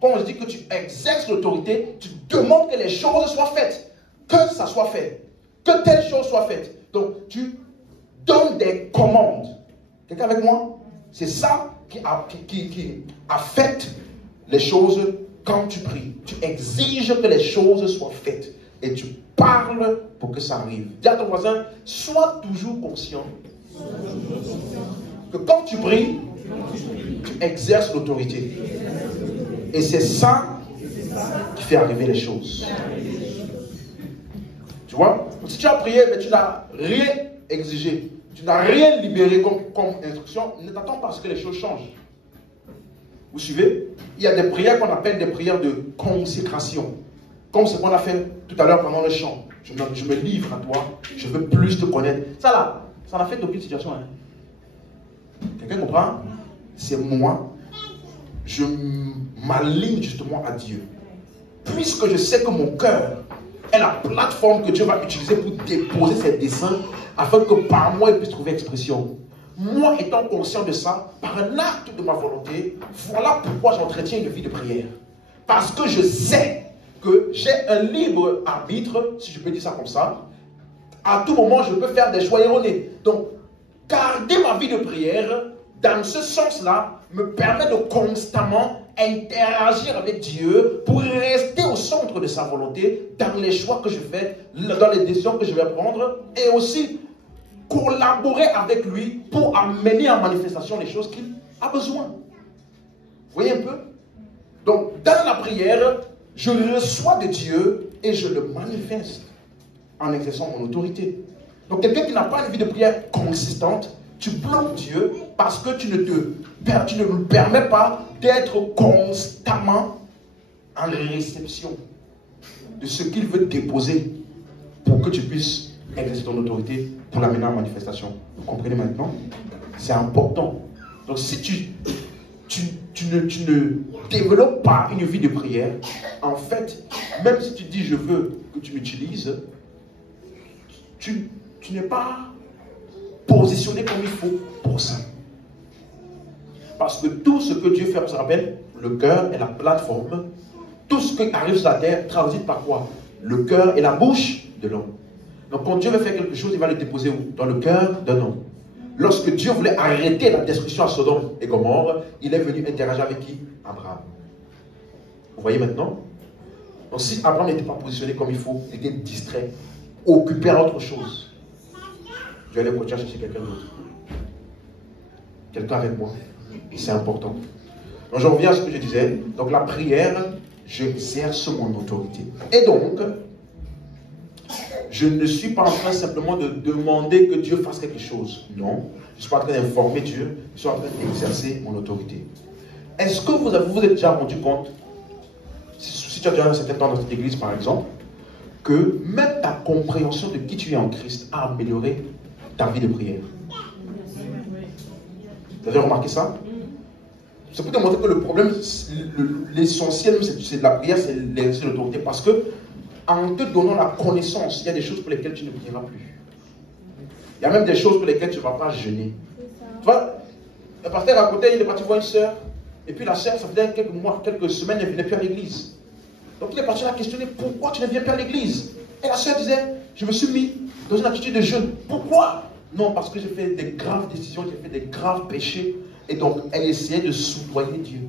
quand on dit que tu exerces l'autorité, tu demandes que les choses soient faites. Que ça soit fait. Que telle chose soit faite. Donc tu donnes des commandes. Quelqu'un avec moi? C'est ça qui affecte les choses quand tu pries. Tu exiges que les choses soient faites. Et tu parles pour que ça arrive. Dis à ton voisin, sois toujours conscient que quand tu pries, tu exerces l'autorité. Et c'est ça qui fait arriver les choses. Tu vois? Si tu as prié, mais tu n'as rien exigé, tu n'as rien libéré comme instruction, ne t'attends pas à ce que les choses changent. Vous suivez? Il y a des prières qu'on appelle des prières de consécration. Comme ce qu'on a fait tout à l'heure pendant le chant. Je me livre à toi, je veux plus te connaître. Ça là, ça n'a fait d'aucune situation. Hein? Quelqu'un comprend? C'est moi, je m'aligne justement à Dieu. Puisque je sais que mon cœur est la plateforme que Dieu va utiliser pour déposer ses desseins, afin que par moi il puisse trouver expression. Moi étant conscient de ça, par un acte de ma volonté, voilà pourquoi j'entretiens une vie de prière. Parce que je sais que j'ai un libre arbitre, si je peux dire ça comme ça. À tout moment, je peux faire des choix erronés. Donc, garder ma vie de prière, dans ce sens-là, me permet de constamment interagir avec Dieu pour rester au centre de sa volonté dans les choix que je fais, dans les décisions que je vais prendre, et aussi collaborer avec lui pour amener en manifestation les choses qu'il a besoin. Vous voyez un peu? Donc, dans la prière, je reçois de Dieu et je le manifeste en exerçant mon autorité. Donc, quelqu'un qui n'a pas une vie de prière consistante, tu bloques Dieu parce que tu ne lui permets pas d'être constamment en réception de ce qu'il veut déposer pour que tu puisses exercer ton autorité pour l'amener en manifestation. Vous comprenez maintenant? C'est important. Donc, si tu ne développes pas une vie de prière, en fait, même si tu dis je veux que tu m'utilises, tu n'es pas positionné comme il faut pour ça. Parce que tout ce que Dieu fait, on se rappelle, le cœur est la plateforme. Tout ce qui arrive sur la terre transite par quoi? Le cœur et la bouche de l'homme. Donc quand Dieu veut faire quelque chose, il va le déposer où? Dans le cœur d'un homme. Lorsque Dieu voulait arrêter la destruction à Sodome et Gomorrhe, il est venu interagir avec qui? Abraham. Vous voyez maintenant? Donc si Abraham n'était pas positionné comme il faut, il était distrait, occupé à autre chose, je vais aller continuer à chercher quelqu'un d'autre. Quelqu'un avec moi. Et c'est important. Donc je reviens à ce que je disais. Donc la prière, j'exerce mon autorité. Et donc, je ne suis pas en train simplement de demander que Dieu fasse quelque chose. Non. Je ne suis pas en train d'informer Dieu. Je suis en train d'exercer mon autorité. Est-ce que vous êtes déjà rendu compte, si tu as déjà un certain temps dans cette église par exemple, que même ta compréhension de qui tu es en Christ a amélioré ta vie de prière? Vous avez remarqué ça? C'est pour te montrer que le problème, l'essentiel c'est de la prière, c'est l'exercice de l'autorité. Parce que en te donnant la connaissance, il y a des choses pour lesquelles tu ne prieras plus. Il y a même des choses pour lesquelles tu ne vas pas jeûner. Tu vois, le pasteur à côté, il est parti voir une soeur. Et puis la soeur, ça faisait quelques mois, quelques semaines, elle ne venait plus à l'église. Donc il est parti la questionner, pourquoi tu ne viens plus à l'église? Et la soeur disait, je me suis mis dans une attitude de jeûne. Pourquoi? Non, parce que j'ai fait des graves décisions, j'ai fait des graves péchés. Et donc elle essayait de soudoyer Dieu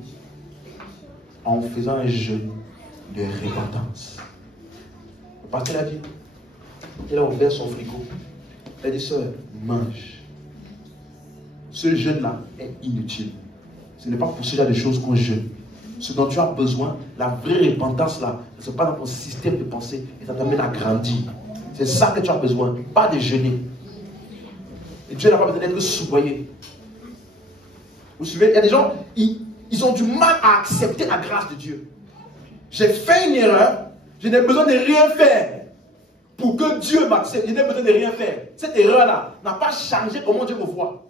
en faisant un jeûne de repentance. Le pasteur a dit, il a ouvert son frigo. Elle a dit, soeur, mange. Ce jeûne-là est inutile. Ce n'est pas pour ce genre de choses qu'on jeûne. Ce dont tu as besoin, la vraie repentance là, ce n'est pas dans ton système de pensée, et ça t'amène à grandir. C'est ça que tu as besoin, pas de jeûner. Et Dieu n'a pas besoin d'être soudoyé. Vous suivez? Il y a des gens, ils ont du mal à accepter la grâce de Dieu. J'ai fait une erreur, je n'ai besoin de rien faire pour que Dieu m'accepte. Je n'ai besoin de rien faire. Cette erreur-là n'a pas changé comment Dieu me voit.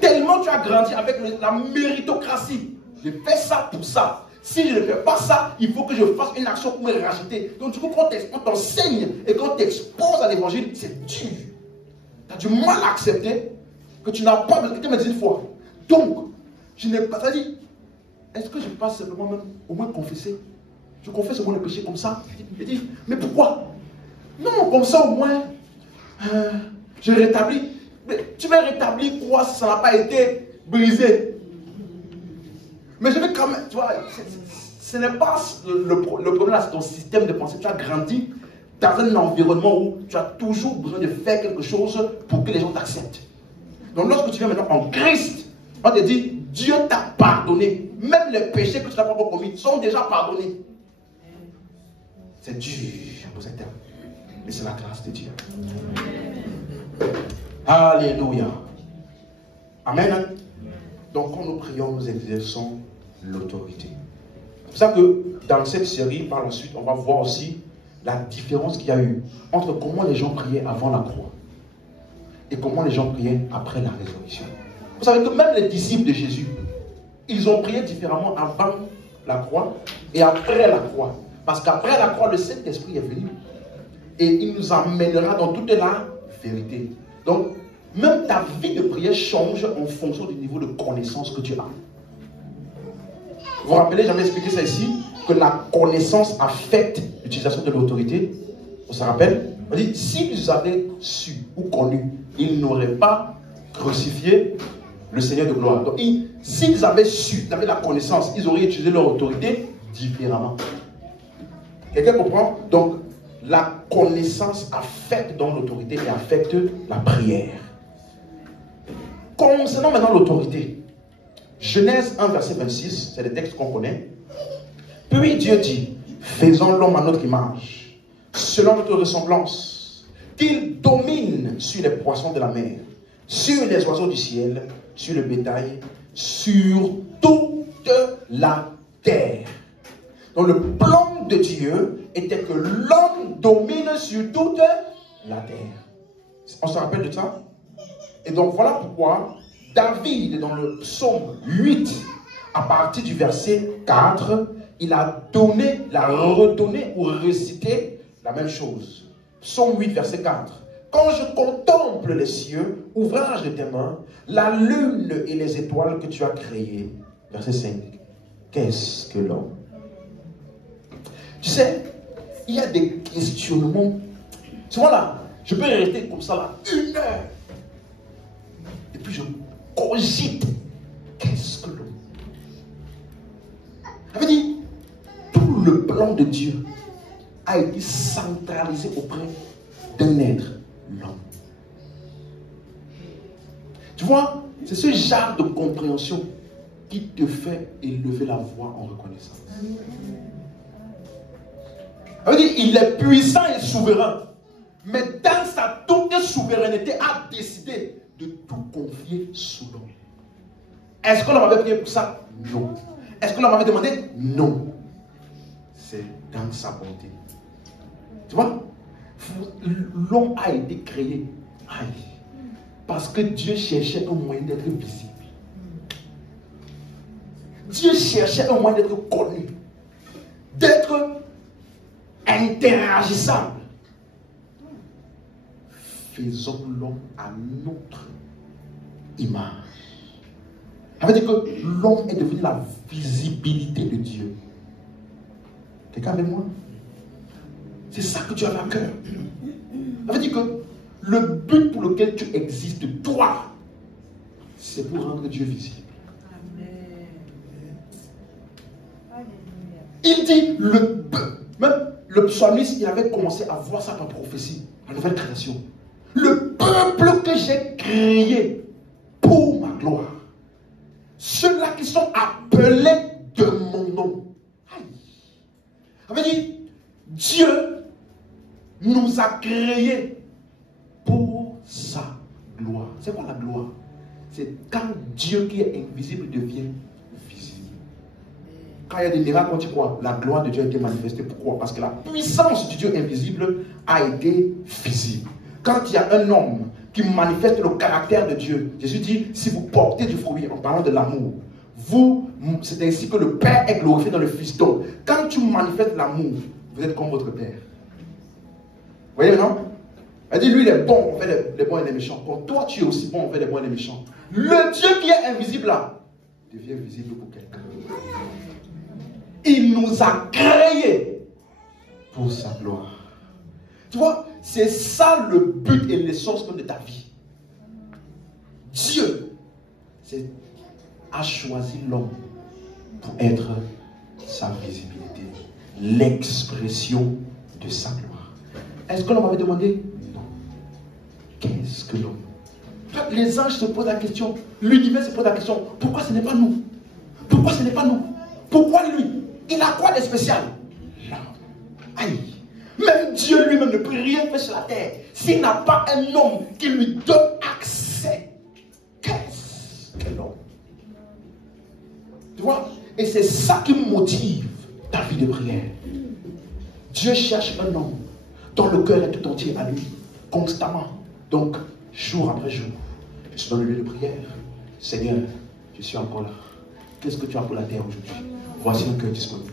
Tellement tu as grandi avec la méritocratie. Je fais ça pour ça. Si je ne fais pas ça, il faut que je fasse une action pour me racheter. Donc du coup, quand on t'enseigne et quand on t'expose à l'évangile, c'est dur. Tu as du mal à accepter que tu n'as pas besoin. Quelqu'un me dit une fois. Donc, je n'ai pas dit, est-ce que je passe simplement même au moins confesser? Je confesse au moins le péché comme ça. Il dit, mais pourquoi? Non, comme ça au moins, je rétablis. Mais tu vas rétablir quoi si ça n'a pas été brisé? Mais je vais quand même, tu vois, ce n'est pas le problème là, c'est ton système de pensée. Tu as grandi dans un environnement où tu as toujours besoin de faire quelque chose pour que les gens t'acceptent. Donc lorsque tu viens maintenant en Christ, on te dit, Dieu t'a pardonné. Même les péchés que tu n'as pas encore commis sont déjà pardonnés. C'est dur pour cet homme. Mais c'est la grâce de Dieu. Alléluia. Amen. Donc quand nous prions, nous exerçons l'autorité. C'est pour ça que dans cette série, par la suite, on va voir aussi la différence qu'il y a eu entre comment les gens priaient avant la croix et comment les gens priaient après la résurrection. Vous savez que même les disciples de Jésus, ils ont prié différemment avant la croix et après la croix. Parce qu'après la croix, le Saint-Esprit est venu et il nous amènera dans toute la vérité. Donc, même ta vie de prière change en fonction du niveau de connaissance que tu as. Vous vous rappelez, j'avais expliqué ça ici, que la connaissance affecte l'utilisation de l'autorité. On se rappelle? On dit, s'ils avaient su ou connu, ils n'auraient pas crucifié le Seigneur de gloire. Donc, s'ils avaient su, ils avaient la connaissance, ils auraient utilisé leur autorité différemment. Quelqu'un comprend? Donc, la connaissance affecte donc l'autorité et affecte la prière. Concernant maintenant l'autorité, Genèse 1, verset 26, c'est le texte qu'on connaît. Puis Dieu dit, faisons l'homme à notre image, selon notre ressemblance, qu'il domine sur les poissons de la mer, sur les oiseaux du ciel, sur le bétail, sur toute la terre. Donc le plan de Dieu était que l'homme domine sur toute la terre. On se rappelle de ça? Et donc voilà pourquoi David, dans le psaume 8, à partir du verset 4, il a donné, l'a redonné ou récité la même chose. Psaume 8, verset 4. Quand je contemple les cieux, ouvrage de tes mains, la lune et les étoiles que tu as créées. Verset 5. Qu'est-ce que l'homme? Tu sais, il y a des questionnements. Souvent là, je peux rester comme ça là, 1 heure. Et puis je cogite. Qu'est-ce que l'homme? Ça veut dire, tout le plan de Dieu a été centralisé auprès d'un être, l'homme. Tu vois, c'est ce genre de compréhension qui te fait élever la voix en reconnaissance. Ça veut dire, il est puissant et souverain. Mais dans sa toute souveraineté, a décidé de tout confier sous l'homme. Est-ce qu'on m'avait prié pour ça? Non. Est-ce qu'on m'avait demandé? Non. C'est dans sa bonté. Tu vois? L'homme a été créé parce que Dieu cherchait un moyen d'être visible. Dieu cherchait un moyen d'être connu, d'être interagissable. Faisons l'homme à notre image. Ça veut dire que l'homme est devenu la visibilité de Dieu. Quelqu'un avec moi? C'est ça que tu as à cœur. Ça veut dire que le but pour lequel tu existes, toi, c'est pour rendre Dieu visible. Il dit, même le psalmiste, il avait commencé à voir ça par prophétie, la nouvelle création. Le peuple que j'ai créé pour ma gloire. Ceux-là qui sont appelés de mon nom. Ça veut dire, Dieu nous a créés pour sa gloire. C'est quoi la gloire? C'est quand Dieu qui est invisible devient visible. Quand il y a des miracles, on dit quoi? La gloire de Dieu a été manifestée. Pourquoi? Parce que la puissance du Dieu invisible a été visible. Quand il y a un homme qui manifeste le caractère de Dieu, Jésus dit, si vous portez du fruit, en parlant de l'amour, c'est ainsi que le Père est glorifié dans le Fils. Donc, quand tu manifestes l'amour, vous êtes comme votre Père. Vous voyez, non? Elle dit, lui, il est bon, on fait les bons et les méchants. Bon, toi, tu es aussi bon, on fait les bons et les méchants. Le Dieu qui est invisible là, devient visible pour quelqu'un. Il nous a créés pour sa gloire. Tu vois, c'est ça le but et l'essence de ta vie. Dieu a choisi l'homme pour être sa visibilité, l'expression de sa gloire. Est-ce que l'homme avait demandé? Non. Qu'est-ce que l'homme? Les anges se posent la question, l'univers se pose la question, pourquoi ce n'est pas nous? Pourquoi ce n'est pas nous? Pourquoi lui? Il a quoi de spécial? Non. Aïe. Même Dieu lui-même ne peut rien faire sur la terre s'il n'a pas un homme qui lui donne accès. Qu'est-ce que l'homme? Tu vois? Et c'est ça qui motive ta vie de prière. Dieu cherche un homme dont le cœur est tout entier à lui, constamment. Donc, jour après jour, je suis dans le lieu de prière. Seigneur, je suis encore là. Qu'est-ce que tu as pour la terre aujourd'hui? Voici un cœur disponible.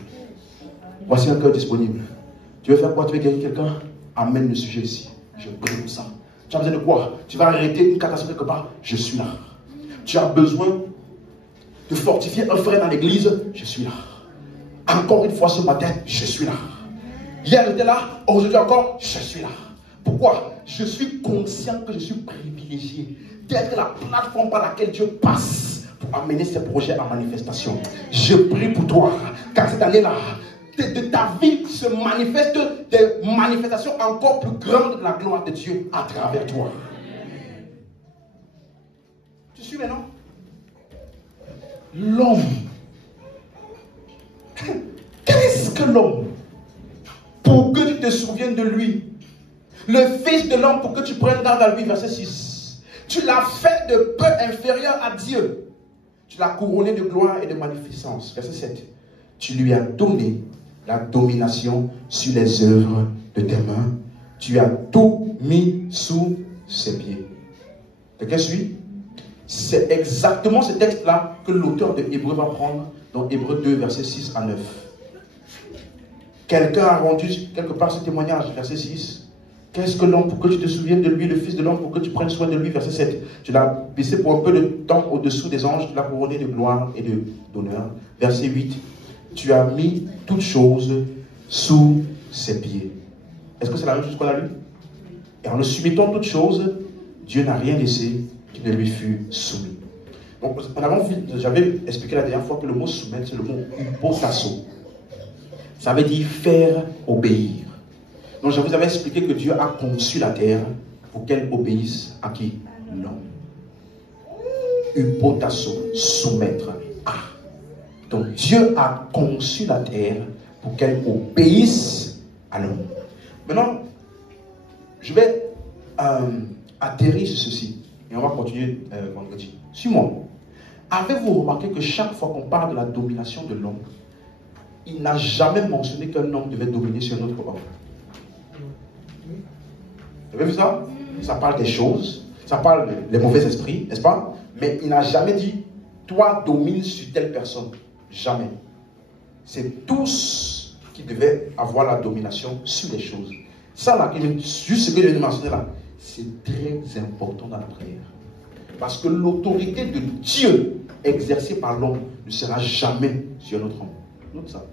Voici un cœur disponible. Tu veux faire quoi? Tu veux guérir quelqu'un? Amène le sujet ici. Je prie pour ça. Tu as besoin de quoi? Tu vas arrêter une catastrophe quelque part? Je suis là. Tu as besoin de fortifier un frère dans l'église? Je suis là. Encore une fois ce matin, je suis là. Hier j'étais là, aujourd'hui encore, je suis là. Pourquoi? Je suis conscient que je suis privilégié d'être la plateforme par laquelle Dieu passe pour amener ses projets en manifestation. Je prie pour toi, car cette année-là, de ta vie se manifestent des manifestations encore plus grandes de la gloire de Dieu à travers toi. Tu suis maintenant? L'homme. Qu'est-ce que l'homme? Pour que tu te souviennes de lui. Le Fils de l'homme pour que tu prennes garde à lui, verset 6. Tu l'as fait de peu inférieur à Dieu. Tu l'as couronné de gloire et de magnificence. Verset 7. Tu lui as donné la domination sur les œuvres de tes mains. Tu as tout mis sous ses pieds. Quelqu'un suit? C'est exactement ce texte-là que l'auteur de Hébreux va prendre dans Hébreux 2, versets 6 à 9. Quelqu'un a rendu quelque part ce témoignage, verset 6. Qu'est-ce que l'homme pour que tu te souviennes de lui, le Fils de l'homme pour que tu prennes soin de lui, verset 7. Tu l'as baissé pour un peu de temps au-dessous des anges, tu l'as couronné de gloire et d'honneur. Verset 8. Tu as mis toutes choses sous ses pieds. Est-ce que c'est la même chose qu'on a lu? Et en le soumettant toutes choses, Dieu n'a rien laissé qui ne lui fût soumis. Donc, j'avais expliqué la dernière fois que le mot soumettre, c'est le mot hypotasso. Ça veut dire faire obéir. Donc, je vous avais expliqué que Dieu a conçu la terre pour qu'elle obéisse à qui? L'homme. Hypotasso, soumettre à. Donc, Dieu a conçu la terre pour qu'elle obéisse à l'homme. Maintenant, je vais atterrir sur ceci. Et on va continuer vendredi. Suis-moi. Avez-vous remarqué que chaque fois qu'on parle de la domination de l'homme, il n'a jamais mentionné qu'un homme devait dominer sur un autre homme? Vous avez vu ça? Ça parle des choses, ça parle des mauvais esprits, n'est-ce pas? Mais il n'a jamais dit, toi domine sur telle personne. Jamais. C'est tous qui devaient avoir la domination sur les choses. Ça là, juste ce que je viens de mentionner là, c'est très important dans la prière. Parce que l'autorité de Dieu exercée par l'homme ne sera jamais sur un autre homme. Note ça.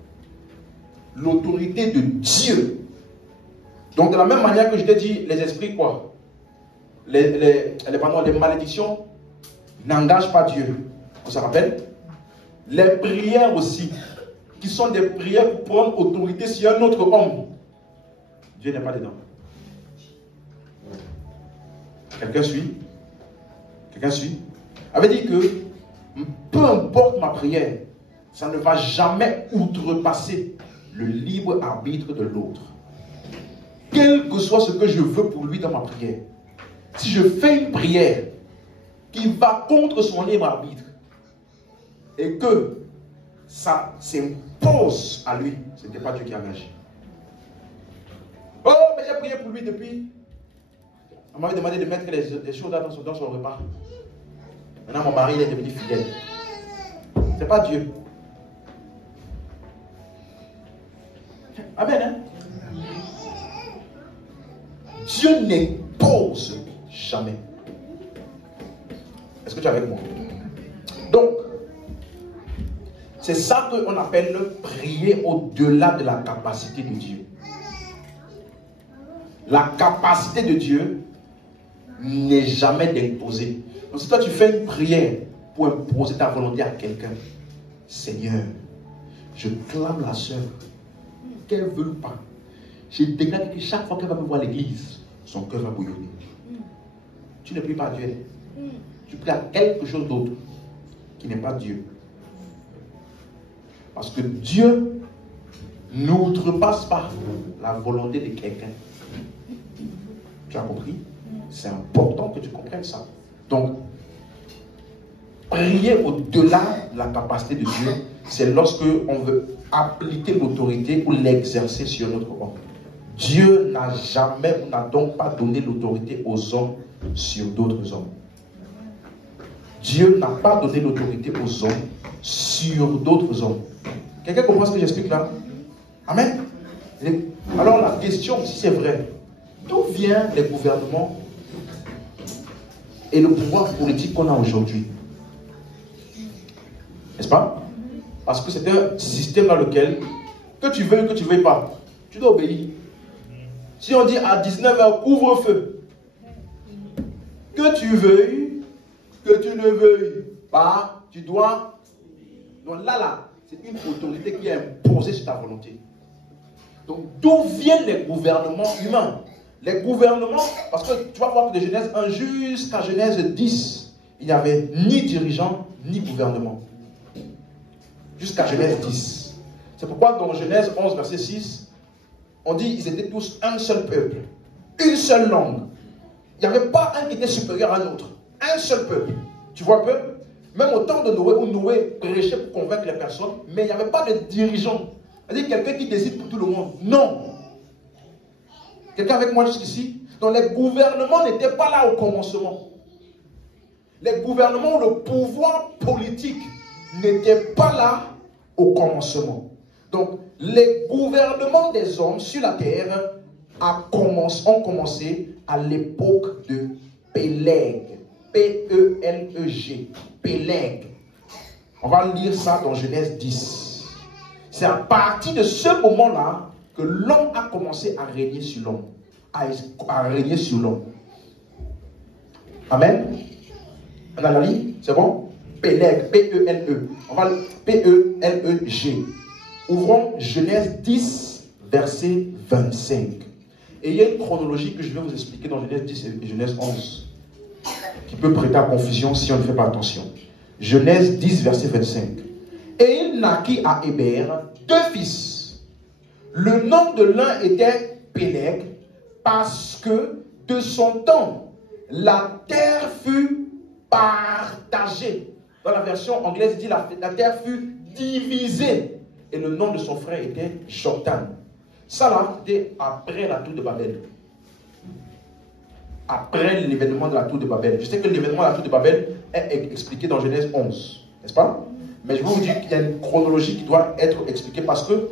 L'autorité de Dieu. Donc de la même manière que je t'ai dit, les esprits quoi? Les malédictions n'engagent pas Dieu. On se rappelle? Les prières aussi, qui sont des prières pour prendre autorité sur un autre homme. Dieu n'est pas dedans. Quelqu'un suit? Quelqu'un suit? Ça veut dire que peu importe ma prière, ça ne va jamais outrepasser le libre arbitre de l'autre. Quel que soit ce que je veux pour lui dans ma prière, si je fais une prière qui va contre son libre arbitre et que ça s'impose à lui, ce n'était pas Dieu qui a agi. Oh, mais j'ai prié pour lui depuis. On m'avait demandé de mettre les choses dans son repas. Maintenant, mon mari il est devenu fidèle. Ce n'est pas Dieu. Amen. Hein? Dieu n'impose jamais. Est-ce que tu es avec moi? Donc, c'est ça qu'on appelle prier au-delà de la capacité de Dieu. La capacité de Dieu n'est jamais d'imposer. Donc si toi tu fais une prière pour imposer ta volonté à quelqu'un, Seigneur, je clame la sœur, qu'elle ne veut pas. Je déclare que chaque fois qu'elle va me voir à l'église, son cœur va bouillonner. Tu ne pries pas à Dieu. Tu pries à quelque chose d'autre qui n'est pas Dieu. Parce que Dieu n'outrepasse pas la volonté de quelqu'un. Tu as compris? C'est important que tu comprennes ça. Donc, prier au-delà de la capacité de Dieu, c'est lorsque on veut appliquer l'autorité ou l'exercer sur notre homme. Dieu n'a jamais, n'a donc pas donné l'autorité aux hommes sur d'autres hommes. Dieu n'a pas donné l'autorité aux hommes sur d'autres hommes. Quelqu'un comprend ce que j'explique là? Amen. Alors la question, si c'est vrai, d'où viennent les gouvernements et le pouvoir politique qu'on a aujourd'hui? N'est-ce pas? Parce que c'est un système dans lequel, que tu veuilles ou que tu ne veuilles pas, tu dois obéir. Si on dit à 19h, couvre-feu, que tu veuilles, que tu ne veuilles pas, tu dois. Donc là, c'est une autorité qui est imposée sur ta volonté. Donc d'où viennent les gouvernements humains? Les gouvernements, parce que tu vas voir que de Genèse 1 jusqu'à Genèse 10, il n'y avait ni dirigeant, ni gouvernement. Jusqu'à Genèse 10. C'est pourquoi dans Genèse 11, verset 6, on dit qu'ils étaient tous un seul peuple, une seule langue. Il n'y avait pas un qui était supérieur à l'autre. Un seul peuple. Tu vois un peu? Même au temps de Noé, où Noé prêchait pour convaincre les personnes, mais il n'y avait pas de dirigeant. C'est-à-dire quelqu'un qui décide pour tout le monde. Non. Quelqu'un avec moi jusqu'ici? Donc les gouvernements n'étaient pas là au commencement. Les gouvernements ou le pouvoir politique n'était pas là au commencement. Donc les gouvernements des hommes sur la terre ont commencé à l'époque de Péleg. P-E-L-E-G. Péleg. On va lire ça dans Genèse 10. C'est à partir de ce moment-là que l'homme a commencé à régner sur l'homme. À régner sur l'homme. Amen. On a la ligne? C'est bon? Péleg. P-E-L-E. On va P-E-L-E-G. Ouvrons Genèse 10, verset 25. Et il y a une chronologie que je vais vous expliquer dans Genèse 10 et Genèse 11 qui peut prêter à confusion si on ne fait pas attention. Genèse 10, verset 25. Et il naquit à Héber 2 fils. Le nom de l'un était Péleg, parce que de son temps, la terre fut partagée. Dans la version anglaise, il dit la terre fut divisée. Et le nom de son frère était Joktan. Ça là, c'était après la tour de Babel. Après l'événement de la tour de Babel. Je sais que l'événement de la tour de Babel est expliqué dans Genèse 11. N'est-ce pas? Mais je vais vous dire qu'il y a une chronologie qui doit être expliquée parce que,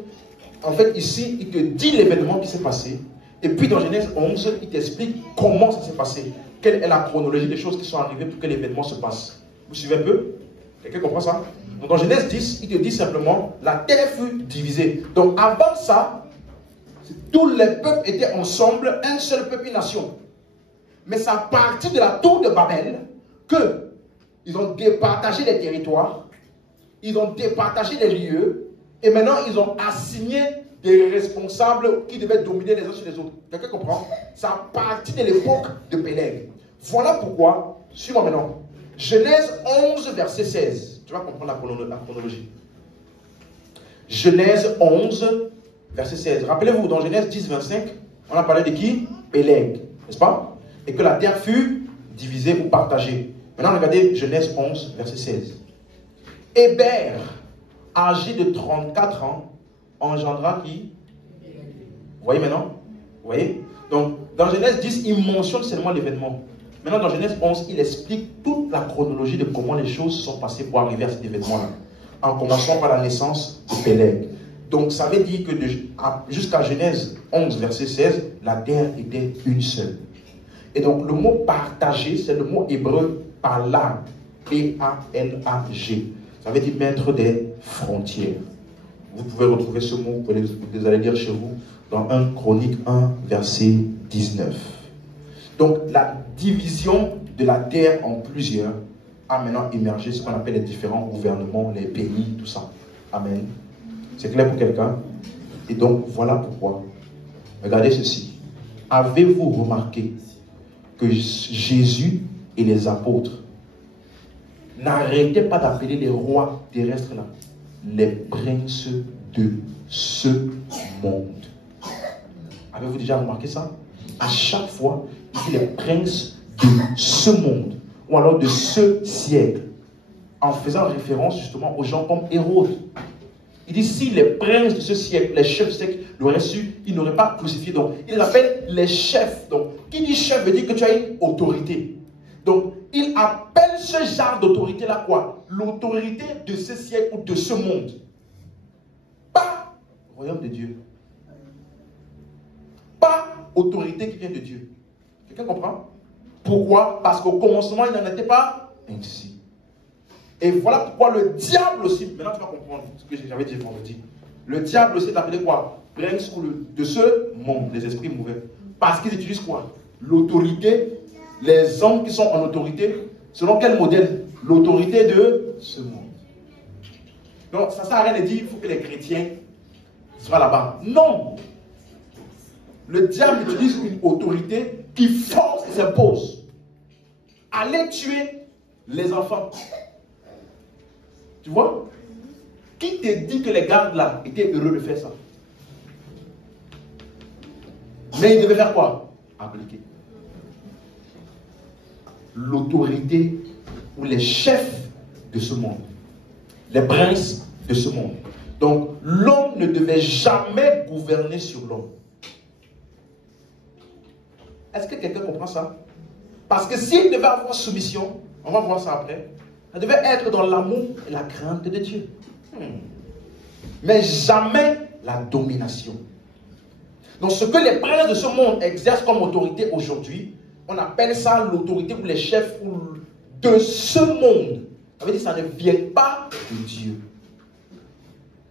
en fait, ici, il te dit l'événement qui s'est passé, Et puis dans Genèse 11, il t'explique comment ça s'est passé. Quelle est la chronologie des choses qui sont arrivées pour que l'événement se passe. Vous suivez un peu? Quelqu'un comprend ça? Donc dans Genèse 10, il te dit simplement, la terre fut divisée. Donc avant ça, tous les peuples étaient ensemble, un seul peuple, une nation. Mais c'est à partir de la tour de Babel qu'ils ont départagé les territoires, ils ont départagé les lieux, et maintenant ils ont assigné des responsables qui devaient dominer les uns sur les autres. Quelqu'un comprend? C'est à partir de l'époque de Péleg. Voilà pourquoi, suis-moi maintenant, Genèse 11, verset 16. Tu vas comprendre la chronologie. Genèse 11, verset 16. Rappelez-vous, dans Genèse 10, 25, on a parlé de qui? Péleg, n'est-ce pas? Et que la terre fut divisée ou partagée. Maintenant, regardez Genèse 11, verset 16. Héber, âgé de 34 ans, engendra qui? Vous voyez maintenant? Vous voyez? Donc, dans Genèse 10, il mentionne seulement l'événement. Maintenant, dans Genèse 11, il explique toute la chronologie de comment les choses sont passées pour arriver à cet événement-là. En commençant par la naissance de Péleg. Donc, ça veut dire que jusqu'à Genèse 11, verset 16, la terre était une seule. Et donc, le mot partagé, c'est le mot hébreu palag. P-A-L-A-G. Ça veut dire mettre des frontières. Vous pouvez retrouver ce mot, vous allez lire chez vous, dans 1 Chronique 1, verset 19. Donc, la division de la terre en plusieurs a maintenant émergé ce qu'on appelle les différents gouvernements, les pays, tout ça. Amen. C'est clair pour quelqu'un? Et donc, voilà pourquoi. Regardez ceci. Avez-vous remarqué que Jésus et les apôtres n'arrêtaient pas d'appeler les rois terrestres là les princes de ce monde? Avez-vous déjà remarqué ça? À chaque fois, il dit les princes de ce monde, ou alors de ce siècle, en faisant référence justement aux gens comme Hérode. Il dit, si les princes de ce siècle, les chefs de ce siècle l'auraient su, ils n'auraient pas crucifié. Donc, il les appelle les chefs. Donc, qui dit chef veut dire que tu as une autorité. Donc, il appelle ce genre d'autorité-là quoi? L'autorité de ce siècle ou de ce monde. Pas royaume de Dieu. Pas autorité qui vient de Dieu. Quelqu'un comprend? Pourquoi? Parce qu'au commencement, il n'en était pas ainsi. Et voilà pourquoi le diable aussi, maintenant tu vas comprendre ce que j'avais dit vendredi. Le diable aussi est appelé quoi? Prince de ce monde, les esprits mauvais. Parce qu'ils utilisent quoi? L'autorité, les hommes qui sont en autorité, selon quel modèle? L'autorité de ce monde. Donc ça ne sert à rien de dire il faut que les chrétiens soient là-bas. Non! Le diable utilise une autorité qui force et s'impose. Allez tuer les enfants. Tu vois? Qui te dit que les gardes là étaient heureux de faire ça? Mais ils devaient faire quoi? Appliquer. L'autorité ou les chefs de ce monde. Les princes de ce monde. Donc, l'homme ne devait jamais gouverner sur l'homme. Est-ce que quelqu'un comprend ça? Parce que s'il devait avoir soumission, on va voir ça après, ça devait être dans l'amour et la crainte de Dieu. Mais jamais la domination. Donc ce que les princes de ce monde exercent comme autorité aujourd'hui, on appelle ça l'autorité ou les chefs de ce monde. Ça veut dire que ça ne vient pas de Dieu.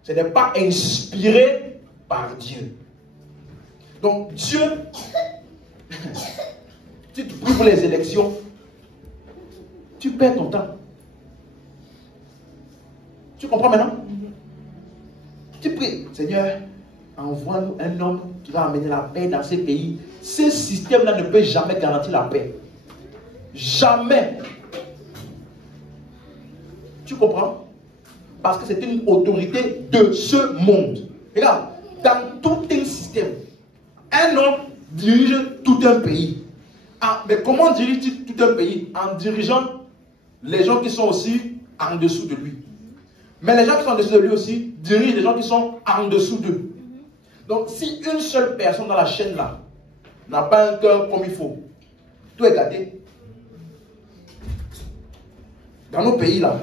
Ce n'est pas inspiré par Dieu. Donc Dieu, si tu pries pour les élections, tu perds ton temps. Tu comprends maintenant? Tu pries, Seigneur, envoie-nous un homme qui va amener la paix dans ces pays. Ce système-là ne peut jamais garantir la paix. Jamais. Tu comprends? Parce que c'est une autorité de ce monde. Regarde, dans tout un système, un homme dirige tout un pays. Ah, mais comment dirige-t-il tout un pays? En dirigeant les gens qui sont aussi en dessous de lui. Mais les gens qui sont en dessous de lui aussi dirigent les gens qui sont en dessous d'eux. Donc, si une seule personne dans la chaîne là n'a pas un cœur comme il faut, tout est gâté. Dans nos pays là,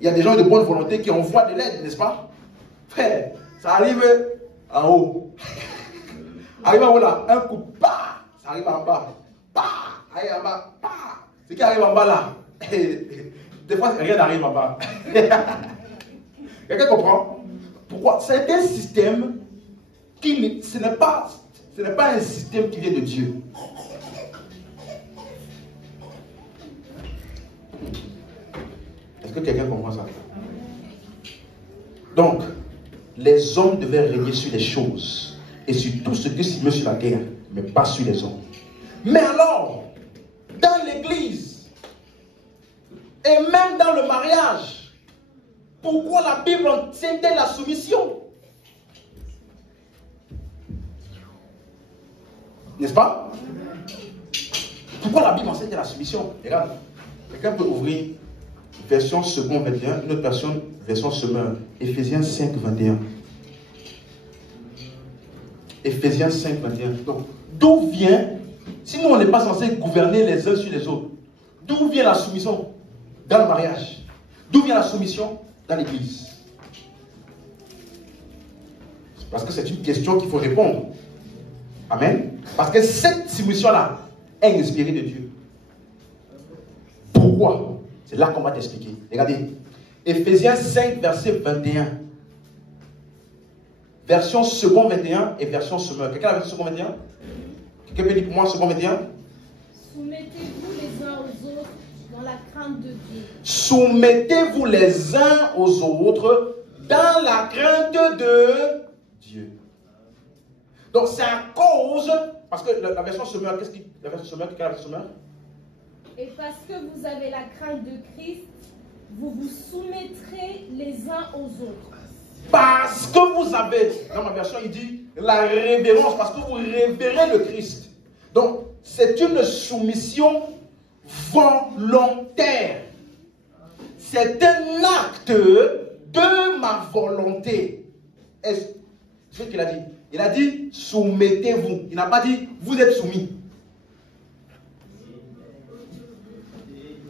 il y a des gens de bonne volonté qui envoient de l'aide, n'est-ce pas? Frère, ça arrive en haut. Arrive en haut là, un coup, bah, ça arrive en bas. Bah, arrive en bas, bah. Ce qui arrive en bas là, des fois rien n'arrive en bas. Quelqu'un comprend? Pourquoi? C'est un système qui, ce n'est pas un système qui vient de Dieu. Est-ce que quelqu'un comprend ça? Donc, les hommes devaient régner sur les choses et sur tout ce qui se met sur la terre, mais pas sur les hommes. Mais alors, dans l'église et même dans le mariage, pourquoi la Bible enseigne-t-elle la soumission? N'est-ce pas? Pourquoi la Bible enseigne la soumission? Regarde, quelqu'un peut ouvrir version second 21, une autre version semeur, Éphésiens 5, 21. Éphésiens 5, 21. Donc, d'où vient, si nous on n'est pas censé gouverner les uns sur les autres, d'où vient la soumission dans le mariage? D'où vient la soumission dans l'église? Parce que c'est une question qu'il faut répondre. Amen. Parce que cette soumission-là est inspirée de Dieu. Pourquoi? C'est là qu'on va t'expliquer. Regardez. Éphésiens 5, verset 21. Version second 21 et version semeur. Quelqu'un a la version second 21? Quelqu'un peut dire pour moi second 21? Soumettez-vous les uns aux autres dans la crainte de Dieu. Soumettez-vous les uns aux autres dans la crainte de Dieu. Donc c'est à cause, parce que la version semeur, qu'est-ce qui, la version semeur, quelqu'un a la version semeur? Et parce que vous avez la crainte de Christ, vous vous soumettrez les uns aux autres. Parce que vous avez, dans ma version il dit, la révérence, parce que vous révérez le Christ. Donc, c'est une soumission volontaire. C'est un acte de ma volonté. C'est ce qu'il a dit. Il a dit, soumettez-vous. Il n'a pas dit, vous êtes soumis.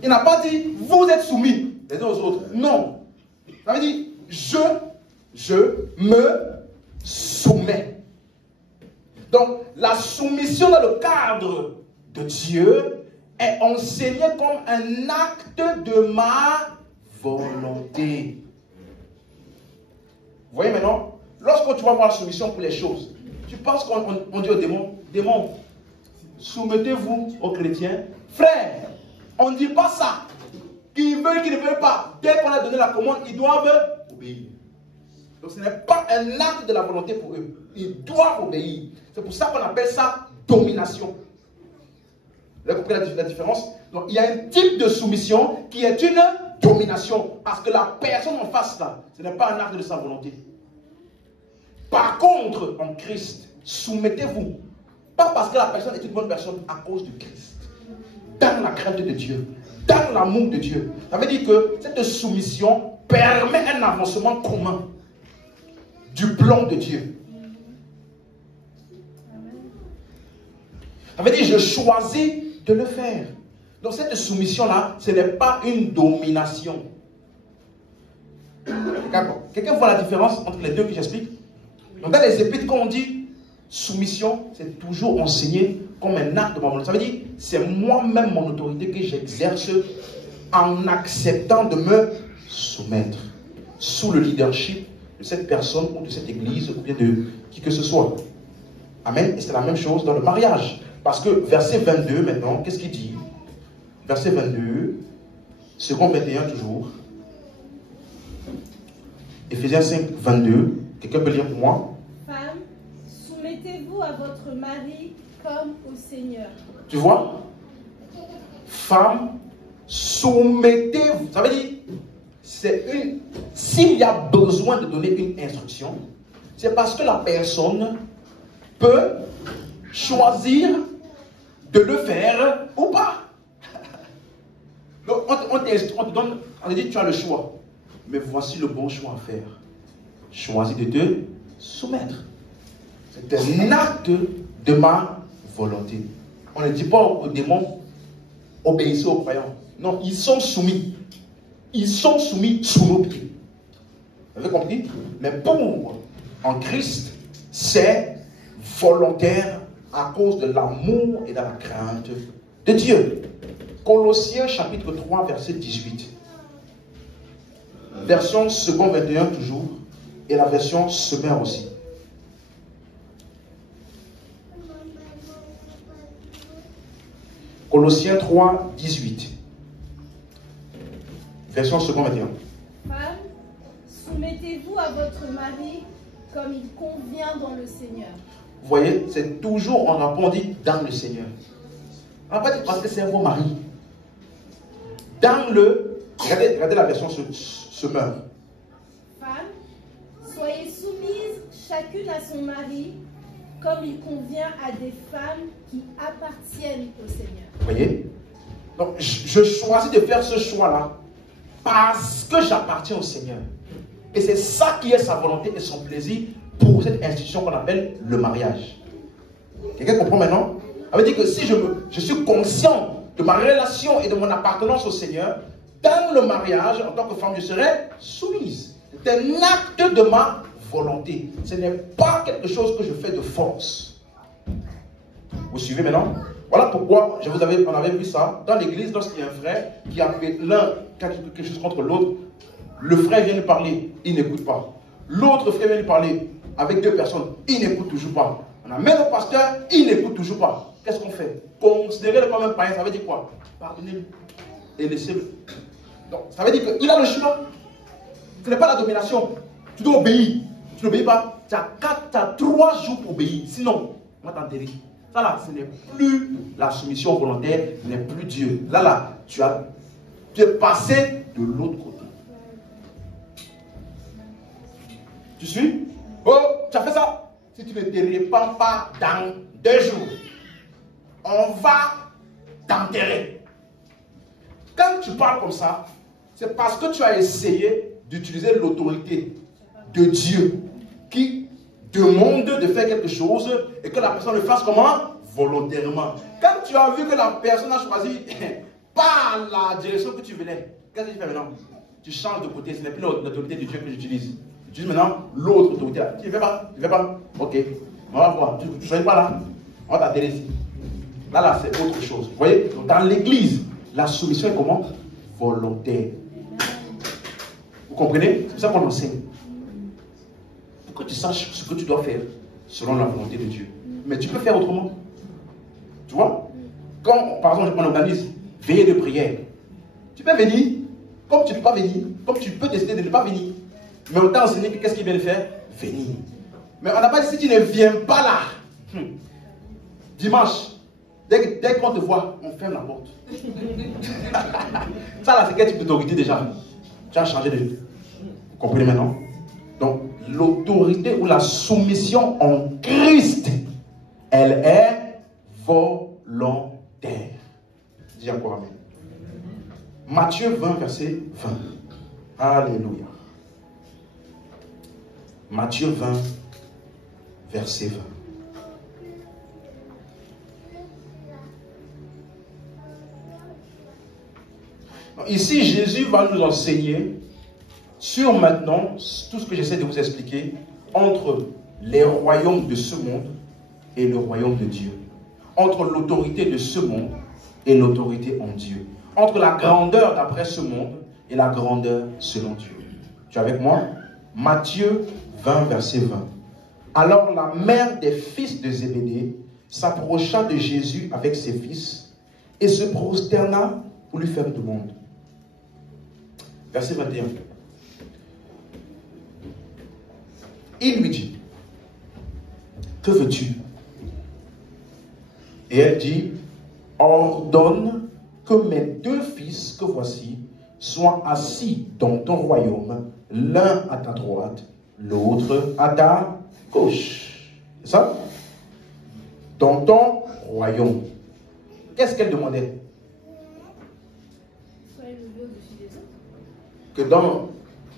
Il n'a pas dit, vous êtes soumis les uns aux autres. Non. Ça veut dire, je me soumets. Donc, la soumission dans le cadre de Dieu est enseignée comme un acte de ma volonté. Vous voyez maintenant, lorsque tu vas voir la soumission pour les choses, tu penses qu'on dit aux démons, démons, soumettez-vous aux chrétiens. Frère, on ne dit pas ça. Qu'ils veulent, qu'ils ne veulent pas. Dès qu'on a donné la commande, ils doivent obéir. Donc ce n'est pas un acte de la volonté pour eux. Ils doivent obéir. C'est pour ça qu'on appelle ça domination. Vous avez compris la différence? Donc il y a un type de soumission qui est une domination. Parce que la personne en face là, ce n'est pas un acte de sa volonté. Par contre, en Christ, soumettez-vous. Pas parce que la personne est une bonne personne, à cause de Christ. Dans la crainte de Dieu, dans l'amour de Dieu. Ça veut dire que cette soumission permet un avancement commun du plan de Dieu. Ça veut dire je choisis de le faire. Donc cette soumission-là, ce n'est pas une domination. Quelqu'un voit la différence entre les deux que j'explique? Donc dans les épîtres, quand on dit soumission, c'est toujours enseigné comme un acte de ma volonté. Ça veut dire, c'est moi-même mon autorité que j'exerce en acceptant de me soumettre sous le leadership de cette personne ou de cette église ou bien de qui que ce soit. Amen. Et c'est la même chose dans le mariage. Parce que verset 22 maintenant, qu'est-ce qu'il dit? Verset 22, second 21 toujours. Éphésiens 5, 22. Quelqu'un peut lire pour moi? Femmes, soumettez-vous à votre mari comme au Seigneur. Tu vois? Femmes, soumettez-vous. Ça veut dire, s'il y a besoin de donner une instruction, c'est parce que la personne peut choisir de le faire ou pas. Donc, on te donne, on te dit, tu as le choix. Mais voici le bon choix à faire. Choisis de te soumettre. C'est un acte de ma volonté. On ne dit pas aux démons, obéissez aux croyants. Non, ils sont soumis. Ils sont soumis sous nos pieds. Vous avez compris? Mais pour en Christ, c'est volontaire à cause de l'amour et de la crainte de Dieu. Colossiens chapitre 3, verset 18. Version second 21 toujours, et la version Semeur aussi. Colossiens 3, 18. Version second 21. Femmes, soumettez-vous à votre mari comme il convient dans le Seigneur. Vous voyez, c'est toujours en rapport dit dans le Seigneur. On n'a pas dit parce que c'est vos maris. Dans le... Regardez la version Semeur. Femmes, soyez soumises chacune à son mari comme il convient à des femmes qui appartiennent au Seigneur. Vous voyez? Donc, je choisis de faire ce choix-là parce que j'appartiens au Seigneur. Et c'est ça qui est sa volonté et son plaisir pour cette institution qu'on appelle le mariage. Quelqu'un comprend maintenant? Ça veut dire que si je suis conscient de ma relation et de mon appartenance au Seigneur, dans le mariage, en tant que femme, je serai soumise. C'est un acte de ma volonté. Ce n'est pas quelque chose que je fais de force. Vous suivez maintenant? Voilà pourquoi on avait vu ça dans l'église lorsqu'il y a un frère qui a fait l'un quelque chose contre l'autre. Le frère vient lui parler, il n'écoute pas. L'autre frère vient lui parler avec deux personnes, il n'écoute toujours pas. On amène au pasteur, il n'écoute toujours pas. Qu'est-ce qu'on fait? Considérer-le comme un païen, ça veut dire quoi? Pardonnez-le et laissez-le. Donc, ça veut dire qu'il a le choix. Ce n'est pas la domination. Tu dois obéir. Tu n'obéis pas. Tu as 3 jours pour obéir. Sinon, on va t'enterrer. Ça là, ce n'est plus la soumission volontaire, ce n'est plus Dieu. Là, tu es passé de l'autre côté. Tu suis? Oh, tu as fait ça. Si tu ne te répands pas dans 2 jours, on va t'enterrer. Quand tu parles comme ça, c'est parce que tu as essayé d'utiliser l'autorité de Dieu qui demande de faire quelque chose et que la personne le fasse comment? Volontairement. Quand tu as vu que la personne a choisi pas la direction que tu voulais, qu'est-ce que tu fais maintenant? Tu changes de côté, ce n'est plus l'autorité de Dieu que j'utilise. Tu dis maintenant l'autre autorité. Tu ne fais pas? Tu ne fais pas? Ok. On va voir. Tu ne choisis pas là? On va t'atterrir ici. Là, c'est autre chose. Vous voyez? Donc, dans l'église, la soumission est comment? Volontaire. Vous comprenez? C'est ça qu'on enseigne. Pour que tu saches ce que tu dois faire selon la volonté de Dieu. Mais tu peux faire autrement. Tu vois? Quand, par exemple, on organise veillée de prière, tu peux venir, comme tu ne peux pas venir, comme tu peux décider de ne pas venir. Mais on t'a enseigné que qu'est-ce qu'il vient de faire? Venir. Mais on n'a pas dit si tu ne viens pas là, dimanche, dès qu'on te voit, on ferme la porte. Ça là, c'est quel type d'autorité déjà? Tu as changé de... Vous comprenez maintenant? Donc, l'autorité ou la soumission en Christ, elle est volontaire. Dis encore amen. Matthieu 20, verset 20. Alléluia. Matthieu 20, verset 20. Ici, Jésus va nous enseigner sur maintenant tout ce que j'essaie de vous expliquer entre les royaumes de ce monde et le royaume de Dieu. Entre l'autorité de ce monde et l'autorité en Dieu. Entre la grandeur d'après ce monde et la grandeur selon Dieu. Tu es avec moi? Matthieu 20, verset 20. Alors la mère des fils de Zébédée s'approcha de Jésus avec ses fils et se prosterna pour lui faire demande. Verset 21. Il lui dit, que veux-tu? Et elle dit, ordonne que mes 2 fils que voici soient assis dans ton royaume, l'un à ta droite, l'autre à ta gauche. C'est ça? Dans ton royaume. Qu'est-ce qu'elle demandait? Que dans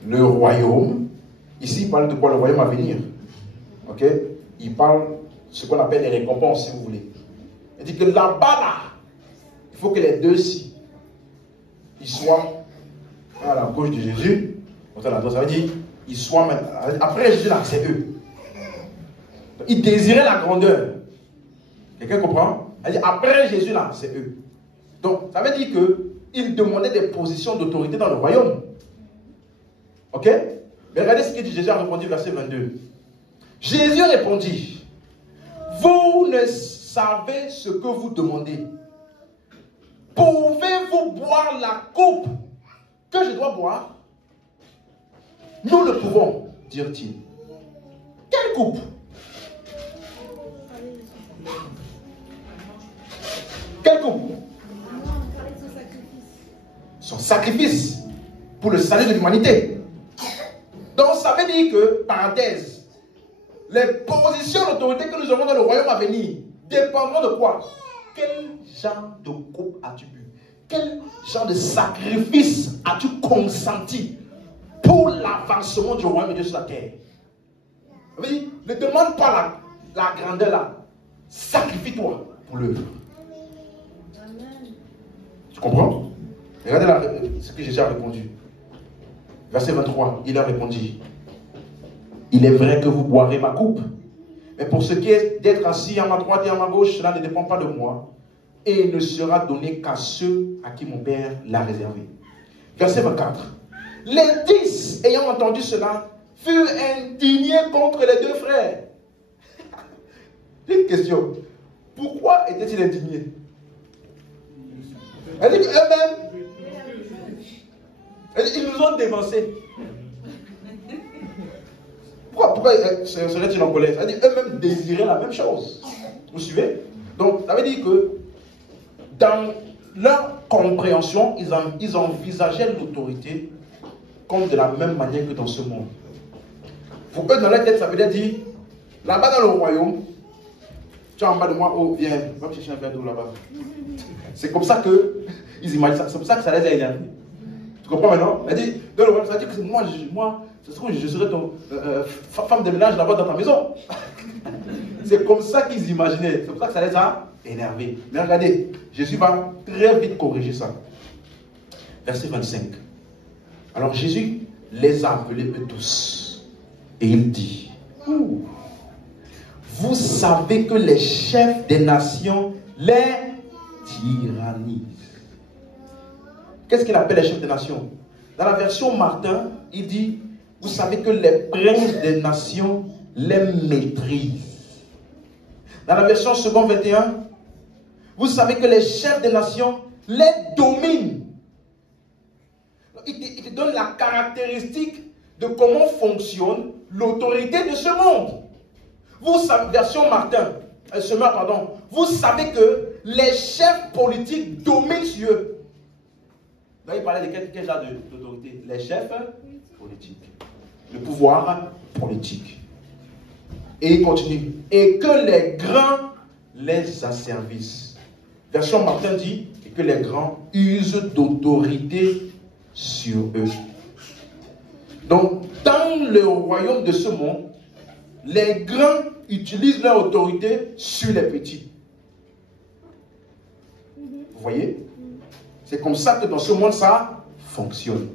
le royaume, ici il parle de quoi? Le royaume à venir. Ok? Il parle de ce qu'on appelle les récompenses, si vous voulez. Il dit que là-bas, là, il faut que les 2 ci, ils soient à la gauche de Jésus. Ça veut dire, ils soient... Après Jésus, là, c'est eux. ils désiraient la grandeur. Quelqu'un comprend? Elle dit, après Jésus, là, c'est eux. Donc, ça veut dire qu'ils demandaient des positions d'autorité dans le royaume. Ok? Mais regardez ce que dit Jésus a répondu, verset 22. Jésus répondit, vous ne savez ce que vous demandez. Pouvez-vous boire la coupe que je dois boire? Nous le pouvons, dirent-ils. Quelle coupe? Quelle coupe? Son sacrifice pour le salut de l'humanité. Donc ça veut dire que, parenthèse, les positions d'autorité que nous avons dans le royaume à venir dépendront de quoi? Quel genre de coupe as-tu bu? Quel genre de sacrifice as-tu consenti pour l'avancement du royaume de Dieu sur la terre? Oui, ne demande pas la grandeur là. Sacrifie-toi pour l'œuvre. Tu comprends? Regardez ce que Jésus a répondu. Verset 23, il a répondu. Il est vrai que vous boirez ma coupe. Mais pour ce qui est d'être assis à ma droite et à ma gauche, cela ne dépend pas de moi. Et ne sera donné qu'à ceux à qui mon Père l'a réservé. Verset 24. Les 10, ayant entendu cela, furent indignés contre les deux frères. J'ai une question. Pourquoi étaient-ils indignés? Elle dit qu'eux-mêmes, ils nous ont dévancés. Pourquoi seraient-ils en colère? Elle dit eux-mêmes désiraient la même chose. Vous suivez? Donc, ça veut dire que dans leur compréhension, ils envisageaient l'autorité comme de la même manière que dans ce monde. Pour eux, dans leur tête, ça veut dire, là-bas dans le royaume, tu es en bas de moi, oh, viens, va me chercher un verre d'eau là-bas. C'est comme ça qu'ils imaginent ça. C'est comme ça que ça les a énervés. Tu comprends maintenant? Elle dit, dans le royaume, ça veut dire que moi je serai ton femme de ménage là-bas dans ta maison. C'est comme ça qu'ils imaginaient. C'est comme ça que ça les a énervés. Mais regardez, Jésus va très vite corriger ça. Verset 25. Alors Jésus les a appelés eux tous. Et il dit, vous savez que les chefs des nations les tyrannisent. Qu'est-ce qu'il appelle les chefs des nations? Dans la version Martin, il dit, vous savez que les princes des nations les maîtrisent. Dans la version second 21, vous savez que les chefs des nations les dominent. Il te donne la caractéristique de comment fonctionne l'autorité de ce monde. Vous savez, version Martin, vous savez que les chefs politiques dominent sur eux. Là, il parlait de quel genre d'autorité? Les chefs politiques. Le pouvoir politique. Et il continue. Et que les grands les asservissent. Version Martin dit et que les grands usent d'autorité sur eux. Donc, dans le royaume de ce monde, les grands utilisent leur autorité sur les petits. Vous voyez? C'est comme ça que dans ce monde, ça fonctionne.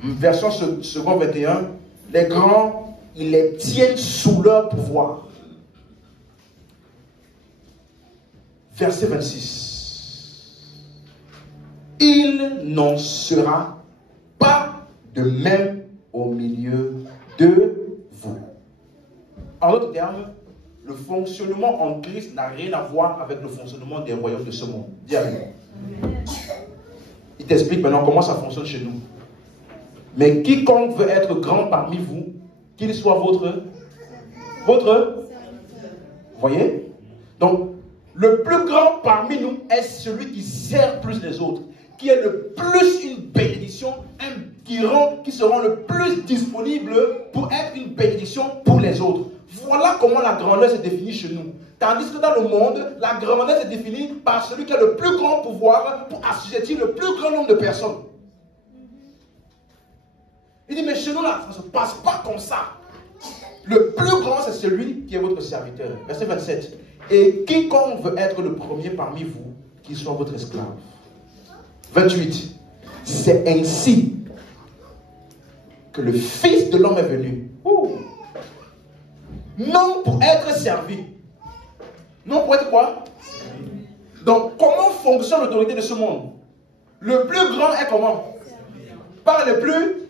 Version second 21, les grands, ils les tiennent sous leur pouvoir. Verset 26. Il n'en sera pas de même au milieu de vous. En d'autres termes, le fonctionnement en Christ n'a rien à voir avec le fonctionnement des royaumes de ce monde. Dis avec moi. Il t'explique maintenant comment ça fonctionne chez nous. Mais quiconque veut être grand parmi vous, qu'il soit votre vous voyez? Donc, le plus grand parmi nous est celui qui sert plus les autres, qui est le plus une bénédiction, qui sera le plus disponible pour être une bénédiction pour les autres. Voilà comment la grandeur se définit chez nous. Tandis que dans le monde, la grandeur se définit par celui qui a le plus grand pouvoir pour assujettir le plus grand nombre de personnes. Il dit, mais chez nous, là, ça ne se passe pas comme ça. Le plus grand, c'est celui qui est votre serviteur. Verset 27. Et quiconque veut être le premier parmi vous, qu'il soit votre esclave. 28. C'est ainsi que le Fils de l'homme est venu. Non pour être servi. Non pour être quoi? Donc, comment fonctionne l'autorité de ce monde? Le plus grand est comment? Par le plus.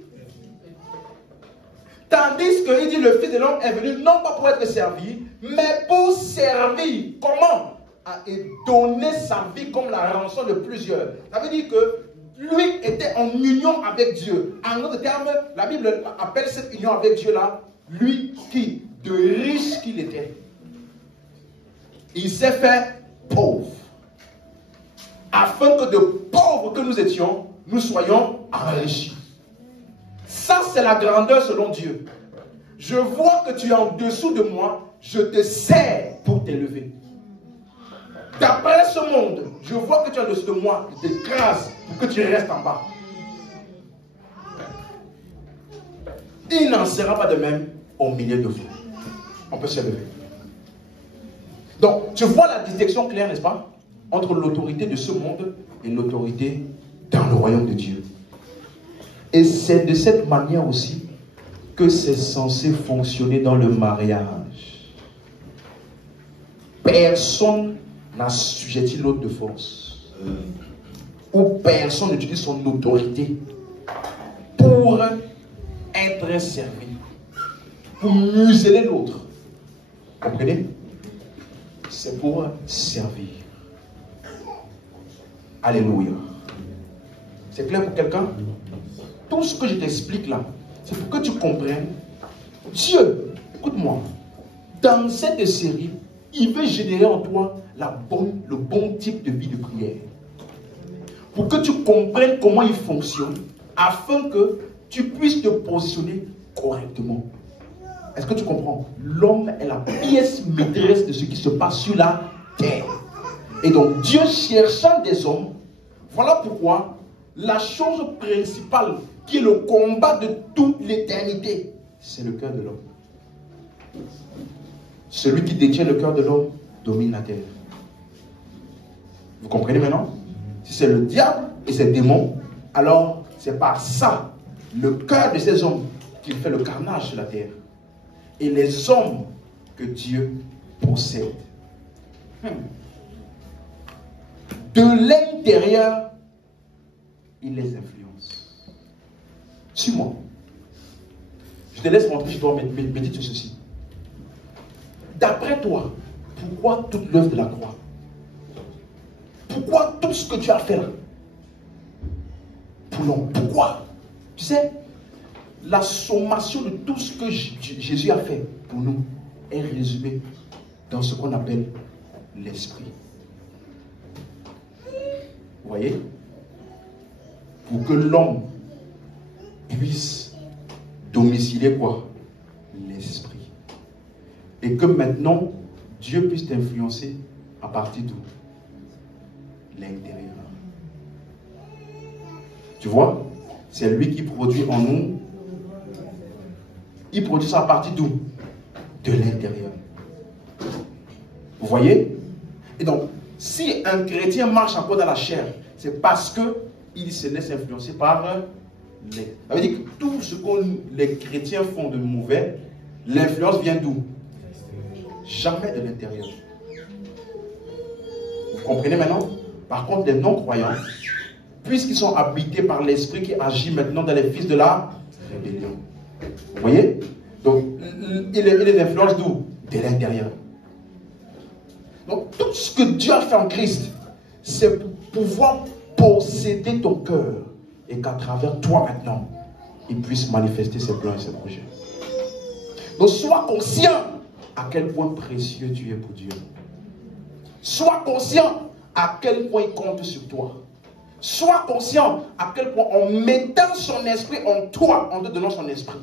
Tandis qu'il dit le Fils de l'homme est venu non pas pour être servi, mais pour servir. Comment? Et donner sa vie comme la rançon de plusieurs. Ça veut dire que lui était en union avec Dieu. En d'autres termes, la Bible appelle cette union avec Dieu là, lui qui, de riche qu'il était, il s'est fait pauvre. Afin que de pauvres que nous étions, nous soyons enrichis. Ça, c'est la grandeur selon Dieu. Je vois que tu es en dessous de moi, je te sers pour t'élever. D'après ce monde, je vois que tu es en dessous de moi, je t'écrase pour que tu restes en bas. Il n'en sera pas de même au milieu de vous. On peut s'élever. Donc, tu vois la distinction claire, n'est-ce pas, entre l'autorité de ce monde et l'autorité dans le royaume de Dieu. Et c'est de cette manière aussi que c'est censé fonctionner dans le mariage. Personne n'assujettit l'autre de force. Ou personne n'utilise son autorité pour être servi, pour museler l'autre. Comprenez? C'est pour servir. Alléluia. C'est clair pour quelqu'un? Tout ce que je t'explique là, c'est pour que tu comprennes. Dieu, écoute-moi, dans cette série, il veut générer en toi le bon type de vie de prière. Pour que tu comprennes comment il fonctionne, afin que tu puisses te positionner correctement. Est-ce que tu comprends? L'homme est la pièce maîtresse de ce qui se passe sur la terre. Et donc, Dieu cherchant des hommes, voilà pourquoi la chose principale qui est le combat de toute l'éternité, c'est le cœur de l'homme. Celui qui détient le cœur de l'homme domine la terre. Vous comprenez maintenant? Si c'est le diable et ses démons, alors c'est par ça, le cœur de ces hommes, qu'il fait le carnage sur la terre. Et les hommes que Dieu possède. De l'intérieur, il les influence. Suis-moi. Je te laisse montrer chez toi, médite sur ceci. D'après toi, pourquoi toute l'œuvre de la croix? Pourquoi tout ce que tu as fait là? Pour l'homme. Pourquoi? Tu sais, la sommation de tout ce que Jésus a fait pour nous est résumée dans ce qu'on appelle l'esprit. Vous voyez? Pour que l'homme puisse domicilier quoi? L'esprit. Et que maintenant, Dieu puisse t'influencer à partir d'où? L'intérieur. Tu vois? C'est lui qui produit en nous. Il produit ça à partir d'où? De l'intérieur. Vous voyez? Et donc, si un chrétien marche encore dans la chair, c'est parce qu'il se laisse influencer par les... Ça veut dire que tout ce que les chrétiens font de mauvais, l'influence vient d'où? Jamais de l'intérieur. Vous comprenez maintenant? Par contre, les non-croyants, puisqu'ils sont habités par l'esprit qui agit maintenant dans les fils de la rébellion. Vous voyez? Donc, il les influence d'où? De l'intérieur. Donc, tout ce que Dieu a fait en Christ, c'est pour pouvoir posséder ton cœur et qu'à travers toi maintenant, il puisse manifester ses plans et ses projets. Donc, sois conscient à quel point précieux tu es pour Dieu. Sois conscient à quel point il compte sur toi. Sois conscient à quel point en mettant son esprit en toi, en te donnant son esprit,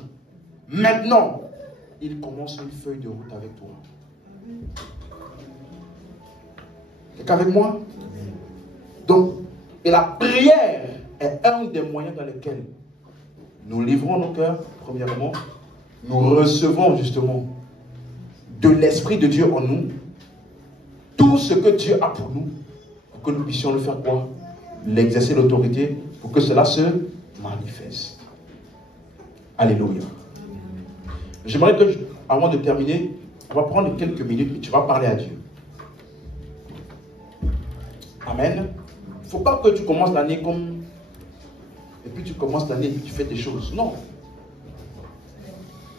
maintenant, il commence une feuille de route avec toi. C'est qu'avec moi? Donc, et la prière est un des moyens dans lesquels nous livrons nos cœurs, premièrement. Nous recevons justement de l'Esprit de Dieu en nous tout ce que Dieu a pour nous, pour que nous puissions le faire quoi? L'exercer l'autorité, pour que cela se manifeste. Alléluia. J'aimerais que, avant de terminer, On va prendre quelques minutes et tu vas parler à Dieu. Amen. Il ne faut pas que tu commences l'année comme... Et puis tu commences l'année et puis tu fais des choses. Non.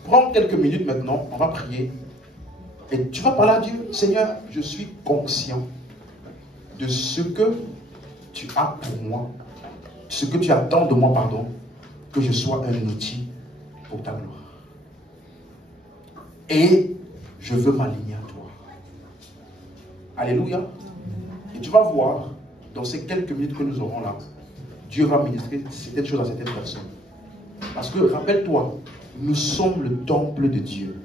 Prends quelques minutes maintenant, on va prier. Et tu vas parler à Dieu. Seigneur, je suis conscient de ce que tu as pour moi, ce que tu attends de moi, pardon, que je sois un outil pour ta gloire. Et je veux m'aligner à toi. Alléluia. Et tu vas voir, dans ces quelques minutes que nous aurons là, Dieu va ministrer certaines choses à certaines personnes. Parce que, rappelle-toi, nous sommes le temple de Dieu.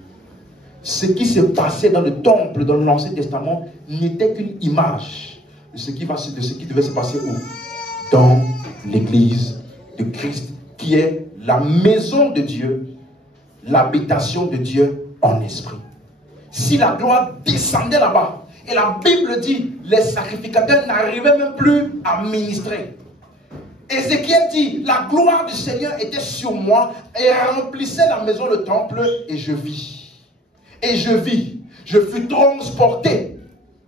Ce qui s'est passé dans le temple, dans l'Ancien Testament, n'était qu'une image de ce qui devait se passer où? Dans l'église de Christ, qui est la maison de Dieu, l'habitation de Dieu en esprit. Si la gloire descendait là-bas, et la Bible dit, les sacrificateurs n'arrivaient même plus à ministrer. Ézéchiel dit, la gloire du Seigneur était sur moi et remplissait la maison, le temple, et je vis. Et je vis. Je fus transporté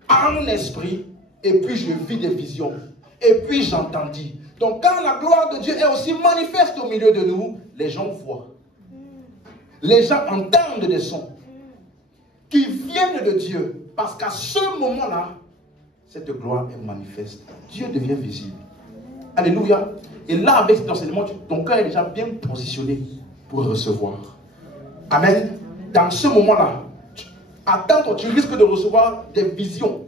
en esprit, et puis je vis des visions. Et puis j'entendis. Donc quand la gloire de Dieu est aussi manifeste au milieu de nous, les gens voient. Les gens entendent des sons qui viennent de Dieu. Parce qu'à ce moment-là, cette gloire est manifeste. Dieu devient visible. Alléluia. Et là, avec cet enseignement, ton cœur est déjà bien positionné pour recevoir. Amen. Dans ce moment-là, attends, tu risques de recevoir des visions.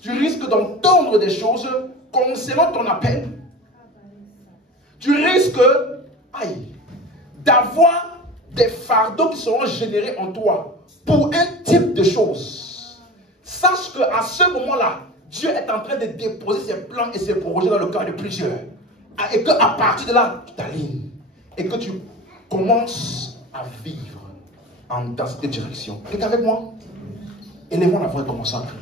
Tu risques d'entendre des choses concernant ton appel. Tu risques, d'avoir des fardeaux qui seront générés en toi pour un type de choses. Sache qu'à ce moment-là, Dieu est en train de déposer ses plans et ses projets dans le cœur de plusieurs. Et qu'à partir de là, tu t'alignes. Et que tu commences à vivre dans cette direction. Tu es avec moi? Élevons la voix et commençons à prier.